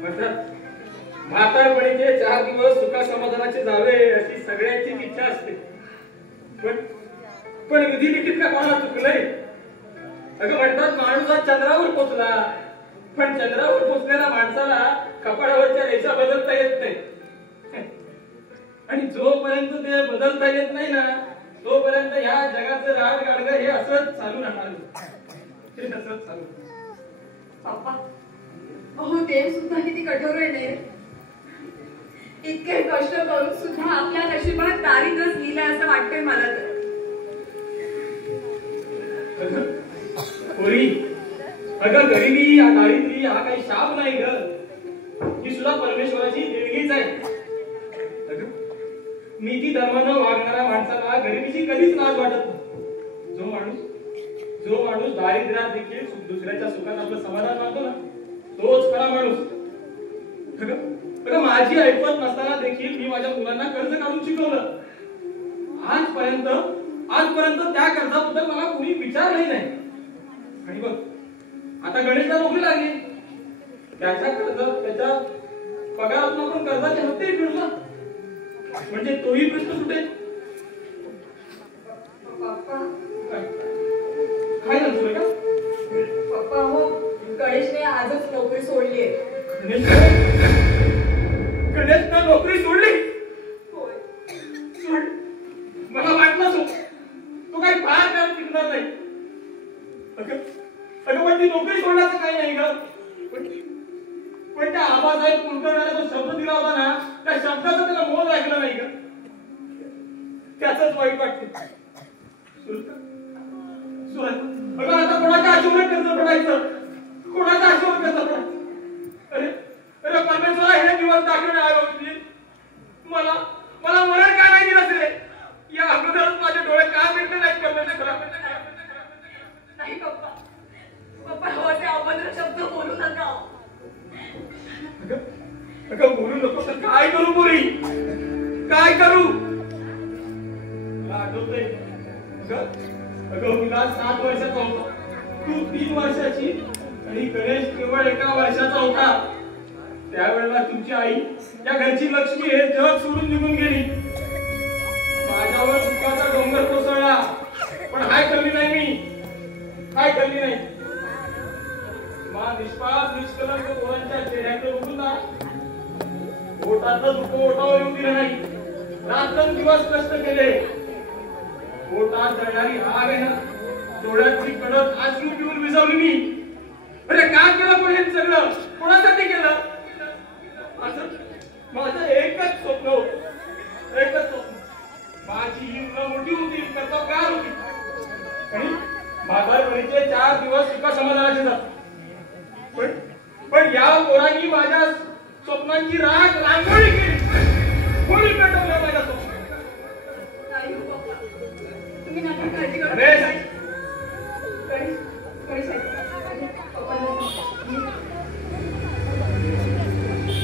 म्हणतात म्हातारपणीचे 4 दिवस सुखा समाधानाचे जावे अशी सगळ्यांची इच्छा असते. पण विधी लिखित का कोणाला चुकलंय? अगं म्हणतात माणूस आज चंद्रावर पोचला पण चंद्रावर पोचलेल्या माणसाला कपाळावरच्या रेषा बदलता येत नाही. आणि जोपर्यंत ते बदलता येत नाही ना तोपर्यंत ह्या जगाचं राड गाडगं हे असंच चालू राहणार. हे असंच चालू. पप्पा अहो देव सुद्धा किती कठोर आहे नाही. इतके कष्ट करून सुद्धा आपल्या नशिबात दारिद्र्यच लिहिलंय असं वाटतंय मला तर. पोरी अगं गरिबी या दारिद्र्य हा काही शाप नाही ग. ही सुद्धा परमेश्वराची देणगीच आहे. अगं नीती धर्मानं वागणाऱ्या माणसाला गरिबीची कधीच लाज वाटत नाही. जो माणूस दारिद्र्यात देखील दुसऱ्याच्या सुखात आपलं समाधान मानतो ना तोच खरा माणूस. अगं माझी ऐपत नसताना देखील मी माझ्या मुलांना कर्ज काढून शिकवलं. आजपर्यंत त्या कर्जाबद्दल मला कुणी विचारलंही नाही. आणि बघ आता गणेशला नोकरी लागली. त्याच्या पगारातून आपण कर्जाचे हप्ते फिरला म्हणजे तोही प्रश्न सुटेल. काय झालं का पप्पा हो गणेशने आजच नोकरी सोडली. गणेशनं नोकरी सोडली? होय. मला वाटलंच होतं तो काही फार काळ टिकणार नाही. अगं पण ती नोकरी सोडण्याचं काही नाही ग. पण त्या आबासाहेब कुलकर्ण्याला जो शब्द दिला होता ना त्या शब्दाचा त्याला मोल लागला नाही ग. त्याच वाईट वाटते. अगं आता कोणाच्या आशेवर कर्ज पडायचं? कोणाच्या आशेवर कर्ज पडायचं? अरे अरे परमेश्वरा हे दिवस दाखवणे आले होते. मला मरण का नाही दिलं रे? या अगोदरच माझे डोळे का मिळले नाही परमेश्वरा? नाही पप्पा पप्पा हवाचे अभद्र शब्द बोलू नका. अगं बोलू नको तर काय करू पोरी? काय करू? मला आठवतंय अगं मुला 7 वर्षाचा होता. तू 3 वर्षाची आणि गणेश केवळ 1 वर्षाचा होता. त्यावेळेला तुमची आई त्या घरची लक्ष्मी हे जग सोडून निघून गेली. माझ्यावर दुःखाचा डोंगर कोसळला पण हाय करली नाही मी. काय करली नाही. निष्पाप निष्कलंक पोरांच्या चेहऱ्याकडे बघून ना पोटातलं दुःख ओठावर येऊ दिलं नाही. रात्रंदिवस कष्ट केले. पोटात जळणारी आग आहे ना डोळ्यातली कडक आसरू पिऊन विझवली मी. अरे काय केलं पण हे सगळं कोणासाठी केलं? माझं एकच स्वप्न होतं. एकच स्वप्न. माझी ही मुलं मोठी होती कर्तव्यगार होती आणि म्हातारपणीचे 4 दिवस सुखा समाधानाचे जात. पण या पोरांनी माझ्या स्वप्नांची रांगोळी केली. कोणी पेटवलं माझ्या स्वप्न? नाही हो पप्पा तुम्ही नका काळजी करू.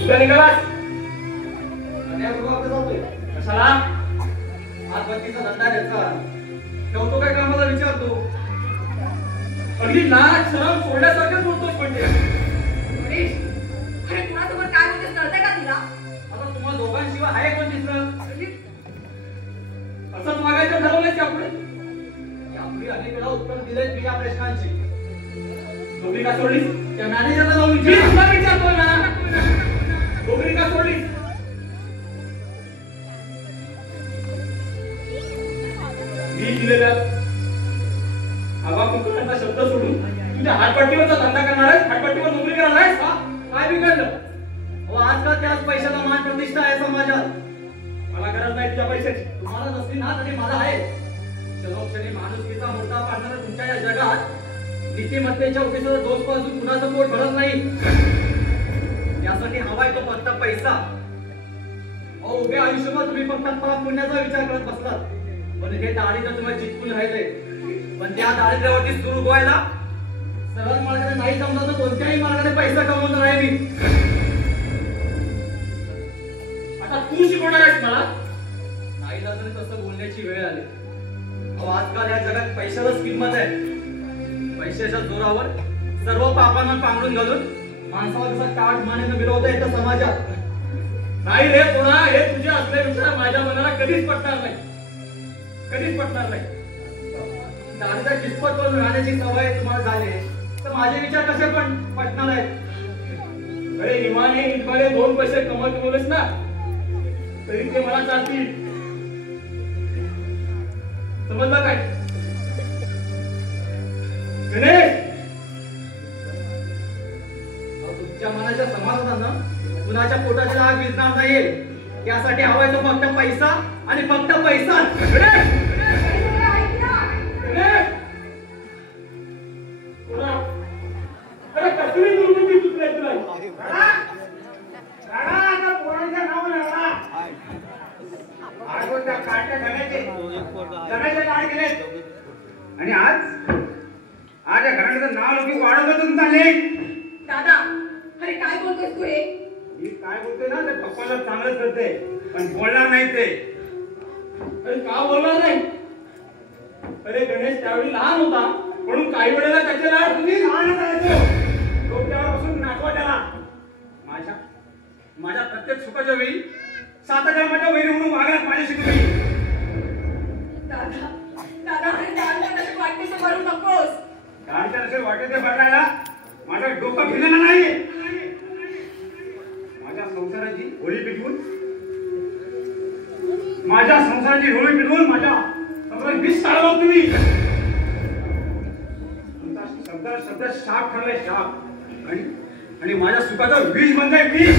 तुला निघालास कशाला? आत्महत्येचा धंदा घ्यायचा ठेवतो काय कामाला विचारतो. अगदी लाज शरम सोडल्यासारखंच बोलतोस म्हणजे. गणेश अरे कुणासोबत काय बोलतेस कळतंय का तुला? आता तुम्हा दोघांशिवाय आहे कोण दिसलं? असंच वागायचं ठरवलंय की आपण? अनेक वेळा उत्तर दिले मी या प्रश्नांची. नोकरी का सोडलीस? त्या मॅनेजरला जाऊन मी तुला विचारतो ना, नोकरी का सोडलीस? मी दिलेल्या हवा कुटुंबाचा शब्द सोडून तुझ्या हातपट्टीवरचा धंदा करणार आहेस, हातपट्टीवर नोकरी करणार आहेस? काय बिघडलं? आजकाल त्याच पैशाचा मान प्रतिष्ठा आहे समाजात. मला गरज नाही तुझ्या पैशाची. तुम्हाला नसली ना तरी मला आहे. क्षणोक्षणी माणुसकीचा मोठा पाडणारा तुमच्या या जगात नीतिमत्तेच्या उपेक्षेचा दोष पासून कुणाचं पोट भरत नाही. यासाठी हवाय तो फक्त पैसा. उभ्या आयुष्यभर तुम्ही फक्त पाप पुण्याचा विचार करत बसलात, पण हे दारिद्र्य तुम्हाला चिटकून राहिले. पण त्या दारिद्र्यावरती सुरू व्हायला सरळ मार्गाने नाही जमलं तर कोणत्याही मार्गाने पैसा कमवणार आहे मी. आता तू शिकवणार आहेस मला? नाही ना तरी तसं बोलण्याची वेळ आली. आजकाल या जगात पैशालाच किंमत आहे. पैशाच्या जोरावर सर्व पापांना पांघरून घालून माणसाला जसा काठ मानेनं मिरवता येतं समाजात. नाही रे कोणा, हे तुझे असले विचार माझ्या मनाला कधीच पटणार नाही, कधीच पटणार नाही. दारिद्र्य किस्मत करून राहण्याची सवय तुम्हाला झाली तर माझे विचार कसे पण पटणार आहेत. अरे इमाने इतमाने 2 पैसे कमवत बोलस ना तरी ते मला चालतील. समजलं काय? गणेश, तुमच्या मनाच्या समाधानानं कुणाच्या पोटाची आग विझणार नाहीये. यासाठी हवाय तो फक्त पैसा आणि फक्त पैसा. गणेश, अरे कसली दुर्गती सुचले तुला? पोरांच्या नावाने आणि आज या घराण्याचं नाव लोक वाढत होतं तुमचा लेख. दादा, अरे काय बोलतोस तू हे? मी काय बोलतोय ना ते पप्पाला चांगलंच करते पण बोलणार नाही ते. अरे का बोलणार नाही? अरे गणेश त्यावेळी लहान होता म्हणून काही वेळेला त्याचे लाड तुम्ही लहान करायचो डोक्यावरपासून नाचवा त्याला. माझ्या प्रत्येक सुखाच्या वेळी 7 जन्माच्या वैरी म्हणून वागण्यात माझ्याशी तुम्ही. दादा, दादा, अरे दादा कसे वाटते ते भरू नकोस. गाडीच्या असे वाटे ते भटायला माझं डोकं फिरलेलं नाही. माझ्या संसाराची होळी पिटवून माझ्या संसारात विष काढला तुम्ही. तुमचा शब्द शाप ठरलाय, शाप. आणि माझ्या सुखाचा विष बनताय विष.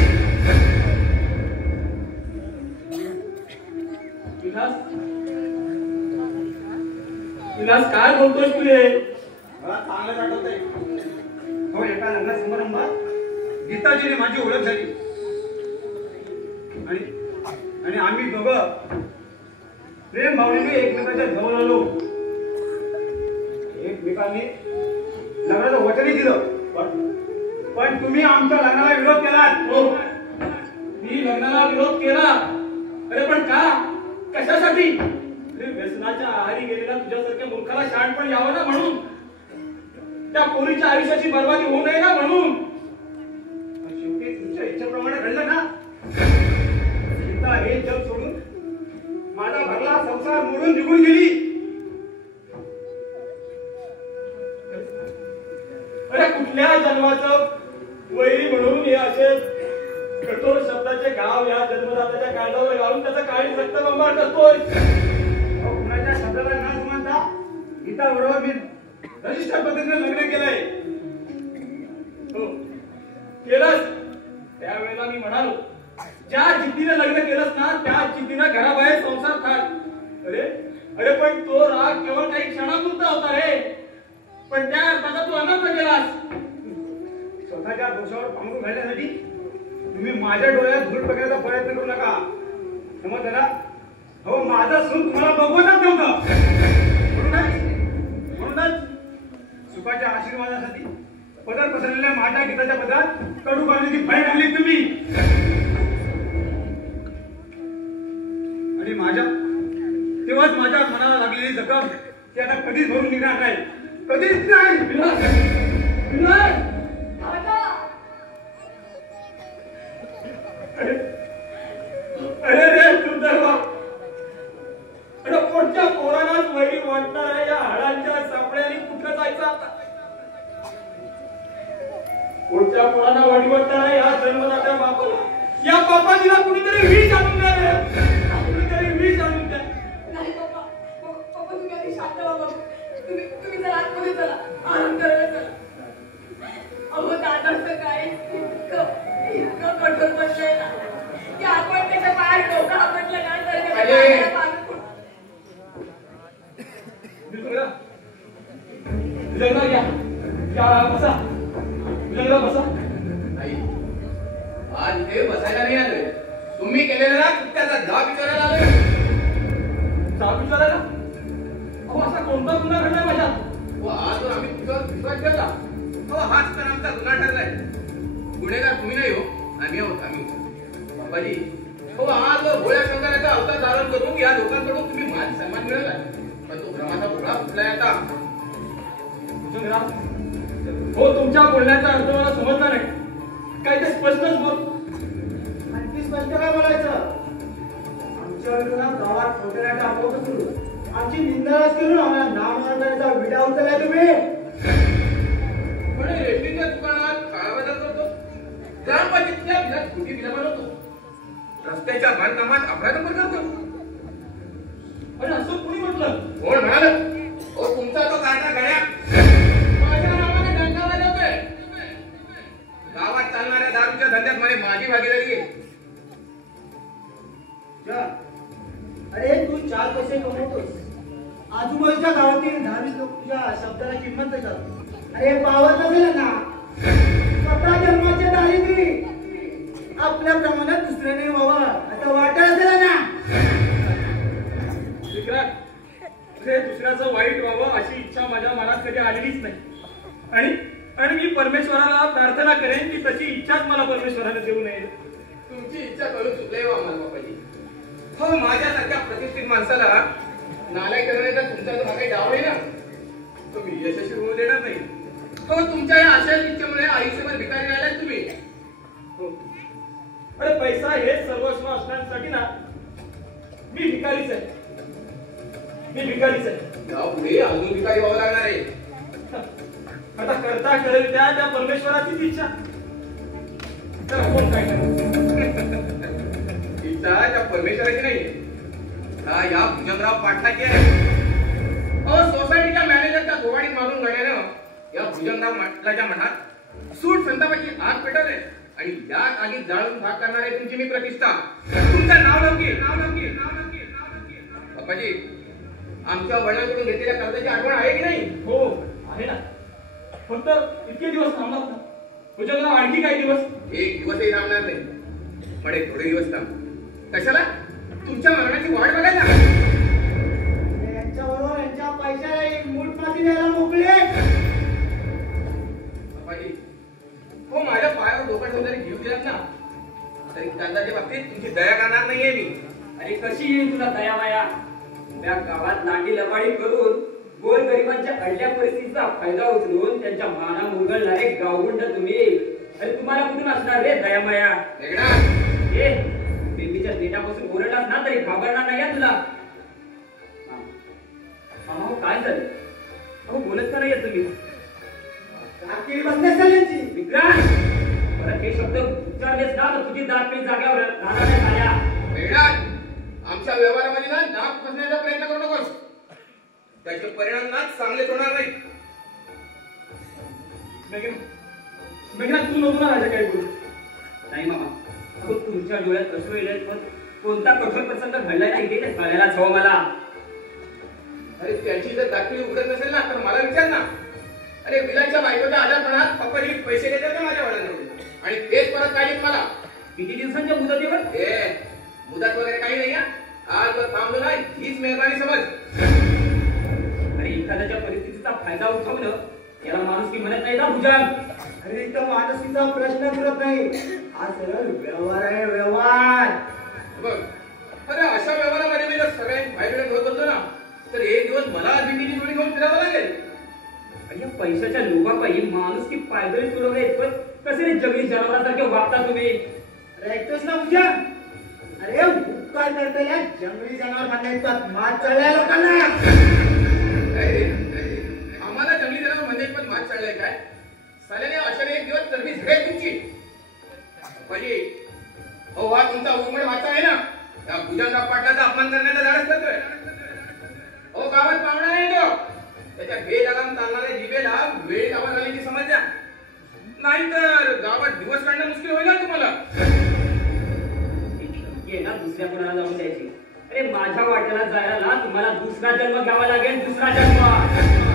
विलास काय बोलतोय तुले? मला चांगलं आठवतंय. हो, एका लग्न समारंभात गीताजीने माझी ओळख झाली आणि आम्ही दोघं प्रेम भावनेने एकमेकांच्या जवळ आलो. एकमेकांनी लग्नाचं वचनही दिलं. पण तुम्ही आमच्या लग्नाला विरोध केलात. हो, मी लग्नाला विरोध केला. अरे पण का? कशासाठी? अरे व्यसनाच्या आहारी गेलेला तुझ्यासारख्या मूर्खाला शहाणपण यावं ना म्हणून. त्या पोरीच्या आयुष्याची बर्बादी होऊ नये ना म्हणून. शेवटी तुमच्या इच्छेप्रमाणे घडलं ना. गीता हे जग सोडून माझा भरला संसार मोडून निघून गेली. अरे कुठल्या जन्माचं वैरी म्हणून हे असे कठोर शब्दाचे गाव या जन्मदात्याच्या काळजावर घालून त्याचा काळी रक्तबंबाळ करतोय. कुणाच्या शब्दाला न जुमानता गीता बरोबर मी रजिस्टर पद्धतीने लग्न केलंय. हो, केलंस. त्यावेळेला मी म्हणालो ज्या जिद्दीने लग्न केलंस ना त्या जिद्दीनं घराबाहेर संसार थाट. अरे पण तो राग केवळ काही क्षणापुरता होता रे. पण त्या अर्थाचा तू अनर्थ केलास. स्वतःच्या दोषावर पांघरून घालण्यासाठी तुम्ही माझ्या डोळ्यात धूळ बघण्याचा प्रयत्न करू नका. समजलं ना? हो, माझं सून तुम्हाला बघवतच नव्हतं. म्हणूनच सुखाच्या आशीर्वादासाठी पदर पसरलेल्या माझ्या गीताच्या पदात कडू करण्याची भय घालली तुम्ही. आणि तेव्हाच माझ्या मनाला लागलेली जखम ती आता कधीच भरून निघणार नाही. कधीच नाही. अरे रे सुंदरबा, अरे पोटच्या पोरालाच वैरी वाटणाऱ्या या हाडांच्या करायचं आता? पुढच्या पोरांना वडीवडताना या जन्मदात्या बापाला, या बापाजीला कुणीतरी विष आणून द्या रे. कुणीतरी विष आणून द्या. नाही पप्पा, पप्पा तुम्ही आधी शांत व्हा बाबा. तुम्ही जरा आतमध्ये चला, आराम करायला चला. अहो दादाचं काय इतकं कठोर बनलंय ना की आपण त्याच्या पायात डोकं आपटलं ना तर त्याच्या पायाला पाणी फुटतं. भुजंगराव या, या बसा. भुजंगराव बसा. आई, आज इथे बसायला नाही आलोय. तुम्ही केलेला ना त्याचा जाब विचारायला आलोय. जाब विचारायला? अहो असा कोणता गुन्हा घडलाय माझ्यात? व आजवर आम्ही तुझ्यावर विश्वास ठेवला. हो, हाच तर आमचा गुन्हा ठरलाय. गुन्हेगार तुम्ही नाही हो, आम्ही आहोत. आम्ही बाबाजी, हो आजवर भोळ्या शंकराचा अवतार धारण करून या लोकांकडून तुम्ही मान सन्मान मिळवला. पण तो भ्रमाचा भोळा फुटलाय आता. भुजंगराव, हो तुमच्या बोलण्याचा अर्थ मला समजला नाही. काय ते स्पष्टच बोल. आणखी स्पष्ट काय बोलायचं? आमच्या विरोधात गावात खोट्याला टाकवत सुरू. आमची निंदाच करून आम्हाला नामर्दाचा विडा उचललाय तुम्ही. पण रेल्वेच्या दुकानात काळा बाजार करतो. ग्रामपंचायतीच्या बिलात खोटी बिलं बनवतो. रस्त्याच्या बांधकामात अपराध करतो. आणि असं कुणी म्हटलं? कोण म्हणाल? हो तुमचा तो काटा गड्या माझ्या नावाने डंका वाजवतोय. गावात चालणाऱ्या दारूच्या धंद्यात मध्ये माझी भागीदारी आहे. जा. अरे तू 4 पैसे कमवतोस. आजूबाजूच्या गावातील 10-20 लोक तुझ्या शब्दाला किंमत देतात. अरे पावत नसेल ना स्वतः जन्माचे दारिद्र्य आपल्या प्रमाणात दुसऱ्याने व्हावं आता वाटत असेल ना. विक्रांत, हे दुसऱ्याचं वाईट व्हावं अशी इच्छा माझ्या मनात कधी आलेलीच नाही. आणि मी परमेश्वराला प्रार्थना करेन की तशी इच्छाच मला परमेश्वराने देऊ नये. तुमची इच्छा करून चुकले हो आम्हाला बापाजी. हो माझ्यासारख्या प्रतिष्ठित माणसाला नालायक करण्याचा तुमचा जो काही डाव आहे ना तो मी यशस्वी होऊ देणार नाही. हो तुमच्या या अशाच इच्छेमुळे आयुष्यभर भिकारी राहिलात तुम्ही. हो. अरे पैसा हेच सर्वस्व असण्यासाठी ना मी भिकारीच आहे. मी भिकारीच आहे. यापुढे अजून भिकारी व्हावं लागणार आहे. आता करता करेल त्या परमेश्वराचीच इच्छा. तर कोण काय करेल? इच्छा त्या परमेश्वराची नाही. या भुजंगराव पाटलाची आहे. सोसायटीच्या मॅनेजरच्या गोवाडीत मारून गण्यानं या भुजंगराव पाटलाच्या मनात सूट संतापाची आग पेटवले आणि या आगीत जाळून भाग करणार आहे तुमची मी प्रतिष्ठा. तुमचं नाव लवकीर. बाप्पाजी, आमच्या वडिलांकडून घेतलेल्या कर्जाची आठवण आहे की नाही? हो आहे ना. फक्त इतके दिवस थांबणार ना भुजंगराव, आणखी काही दिवस. एक दिवसही थांबणार नाही. पण एक थोडे दिवस थांब. कशाला? तुमच्या मरणाची वाट बघायला. यांच्याबरोबर यांच्या पैशाला एक मूठ माती द्यायला मोकळे. हो माझ्या पायावर डोकं ठेवून जरी जीव दिलात ना तरी कर्जाच्या बाबतीत तुमची दया करणार नाहीये मी. अरे कशी येईल तुला दया माया? त्या गावात लांडी लबाडी करून गोरगरिबांच्या अडल्या परिस्थितीचा फायदा उचलून त्यांच्या माना मुरगळणारे गावगुंड तुम्ही. अरे तुम्हाला कुठून असणार रे दया माया? ए बेबीच्या देठापासून ओरडलास ना तरी घाबरणार नाही तुला. अहो काय झालं? अहो बोलत का नाही तुम्ही? आखिरी बंद झाल्याची विक्रांत, परत हे शब्द उच्चारलेस ना तर तुझी दात पेच जाग्यावर राहणार नाही झाल्या. आमच्या व्यवहारामध्ये ना नाक फसण्याचा प्रयत्न करू नकोस. त्याचे परिणाम ना चांगलेच होणार नाही. मेघना तू नको ना राजा काही बोलू. नाही मामा, अहो तुमच्या डोळ्यात अश्रू येले पण कोणता कठोर प्रसंग घडलाय नाही ते कळायलाच हवं मला. अरे त्याची जर दाखली उघडत नसेल ना तर मला विचार ना. अरे विलाच्या बायकोच्या आजारपणात पप्पाजी पैसे देतात ना माझ्या वडिलांकडून आणि तेच परत काढीत मला. किती दिवसांच्या मुदतीवर? मुदत वगैरे काही नाही. आज जर थांबलो ना हीच मेहरबानी समज. अरे एखाद्याच्या परिस्थितीचा फायदा उठवणं याला माणुसकी म्हणत नाही ना भुजंग. अरे इथं मानसिकचा प्रश्न करत नाही. हा सरळ व्यवहार आहे, व्यवहार. बघ अरे अशा व्यवहारामध्ये मी जर सगळ्यांनी बाहेर होत होतो ना तर एक दिवस मला भीतीची जोडी घेऊन फिरावं लागेल. या पैशाच्या लोभापायी माणुसकी पायदळी तुडवले पण कसे रे जंगली जनावरांसारखे वागता तुम्ही? अरे ऐकतोस ना पूजा? अरे उपकार करता या जंगली जनावर बांधायचा मात चालल्या लोकांना. आम्हाला जंगली जनावर कळलंय काय साल्याने अशाने एक दिवस सर्व्हिस घेत तुमची म्हणजे अहो हा तुमचा उर्मट वाचा आहे ना त्या भुजंगराव पाटलाचा अपमान करण्याचा धाडस करतोय अहो गावात पाहुणा आहे तो त्याच्या बेलगाम चालणाऱ्या जिभेला वेळ आवाज आल्याची समज द्या नाहीतर गावात दिवस काढणं मुश्किल होईल ना तुम्हाला ना दुसऱ्या कोणाला जाऊन द्यायची अरे माझ्या वाट्याला जायला तुम्हाला दुसरा जन्म घ्यावा लागेल दुसरा जन्म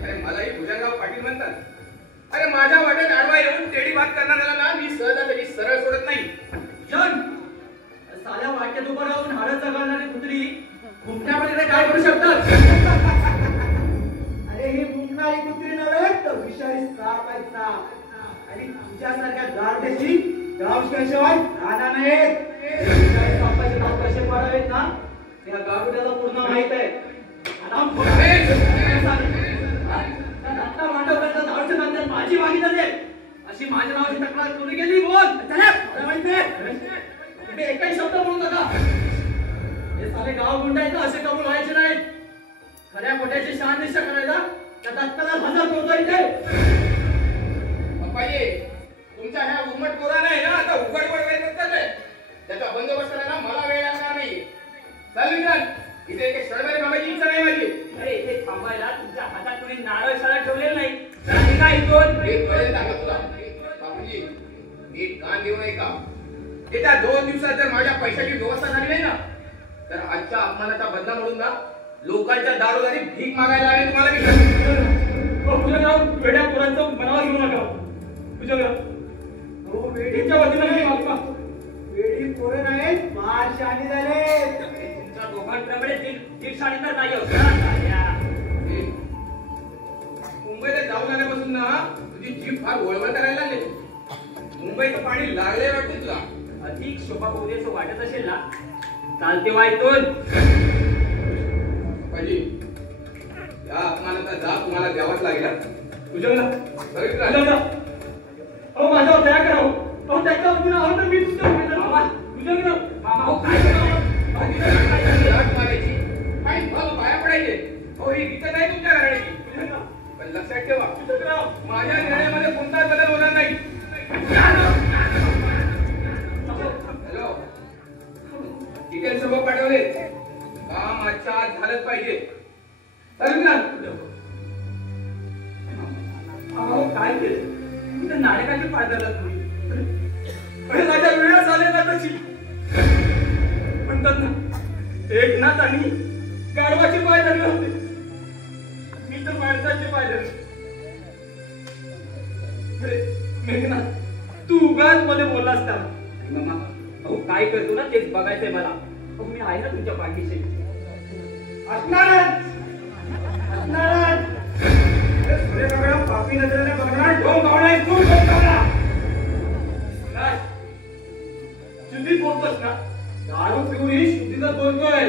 अरे मलाही भुजंगराव पाटील म्हणतात अरे माझ्या वाट्यात आडवा येऊन तेडी बात करणाऱ्याला ना मी सहजासहजी सरळ सोडत नाही जन साल्या वाक्यात उभं राहून हाडं चघळणारी कुत्री घुमट्यामध्ये काय करू शकतात अरे ही मुंगणारी कुत्री नव्हे तर विषारी साप आहे साप आणि तुझ्यासारख्या गारट्याची गावशिवाय राहणार नाहीत सापाचे नाव कसे पाडावेत ना त्या गावड्याला पूर्ण माहित आहे दत्ता मांडवकरचा धावच्या नंतर माझी मागणी झाली अशी माझ्या नावाची तक्रार कोणी केली बोल तुम्ही एकही शब्द बोलू नका हे सारे गाव गुंड आहेत ना असे कबूल व्हायचे नाहीत खऱ्या मोठ्याची शहानिशा करायला त्या दत्ताला हजर करता येते पप्पाजी तुमच्या ह्या उर्मट पोरा नाही ना आता उघडपड वेळ करतात त्याचा बंदोबस्त करायला मला वेळ लागणार नाही चल विक्रांत इथे एक शर्मरी बाबाची इच्छा नाही माझी अरे इथे थांबायला तुमच्या हातात कोणी नारळ शाळा ठेवलेलं नाही काय दोन एक कळेल का तुला बापूजी नीट कान देऊ नये का येत्या 2 दिवसात जर माझ्या पैशाची व्यवस्था झाली नाही ना तर आजच्या अपमानाचा बदला म्हणून ना लोकांच्या दारोदारी भीक मागायला आले तुम्हाला मी भुजंगराव वेड्या पोरांचं मनावर घेऊ नका भुजंगराव हो वेडीच्या वतीनं मी मागतो वेडी पोरं नाहीत फार शहाणी झाले तुमच्या दोघांप्रमाणे दीड साडी तर नाही होत मुंबईला जाऊन आल्यापासून ना तुझी जीभ फार वळवळ करायला लागली मुंबईचं पाणी लागले वाटते तुला अधिक शोभा बोलेचं वाटत असेल ना चालते वाईटून पाहिजे या अपमानाचा जाब तुम्हाला द्यावाच लागेल भुजंगराव अहो माझ्यावर दया करा अहो त्याच्या वतीनं आहो तर मी तुमच्या भुजंगराव काय मारायची काही पाया पडायचे हो ही गीत नाही तुमच्या घराण्याची पण लक्षात ठेवा माझ्या निर्णयामध्ये कोणताच बदल होणार नाही हॅलो डिटेल सर्व पाठवले काम आजच्या आज झालंच पाहिजे काय केलं नाटकाची फायदा तुम्ही माझ्या वेळा झाले ना तशी म्हणतात ना एक नात आणि गाढवाची पाय धरले होते मी तर माणसाची पाय धरले मेघनाथ तू उगाच मध्ये बोललास त्याला अहो काय करतो ना तेच बघायचंय मला अहो मी आहे ना तुमच्या पाठीशी असणारच पापी नजरेने बघणार ठोक गावणार तू ठोक गावणार शुद्धीत बोलतोस ना दारू पिऊन ही शुद्धीतच बोलतोय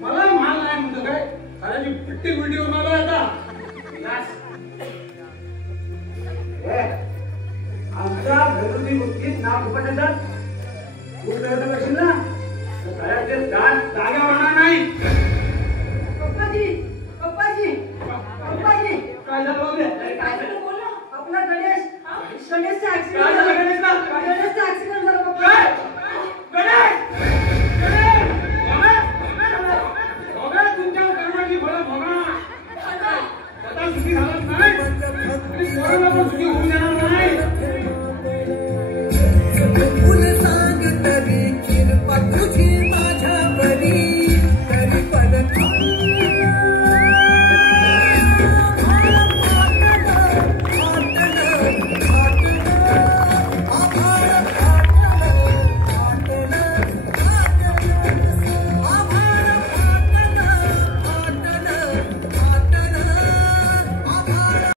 मला माल नाही म्हणतो काय साऱ्याची पट्टी गुंडी होऊन आलो आता आमच्या घरगुती गोष्टीत नाव फुकटायचं तू करत बसशील ना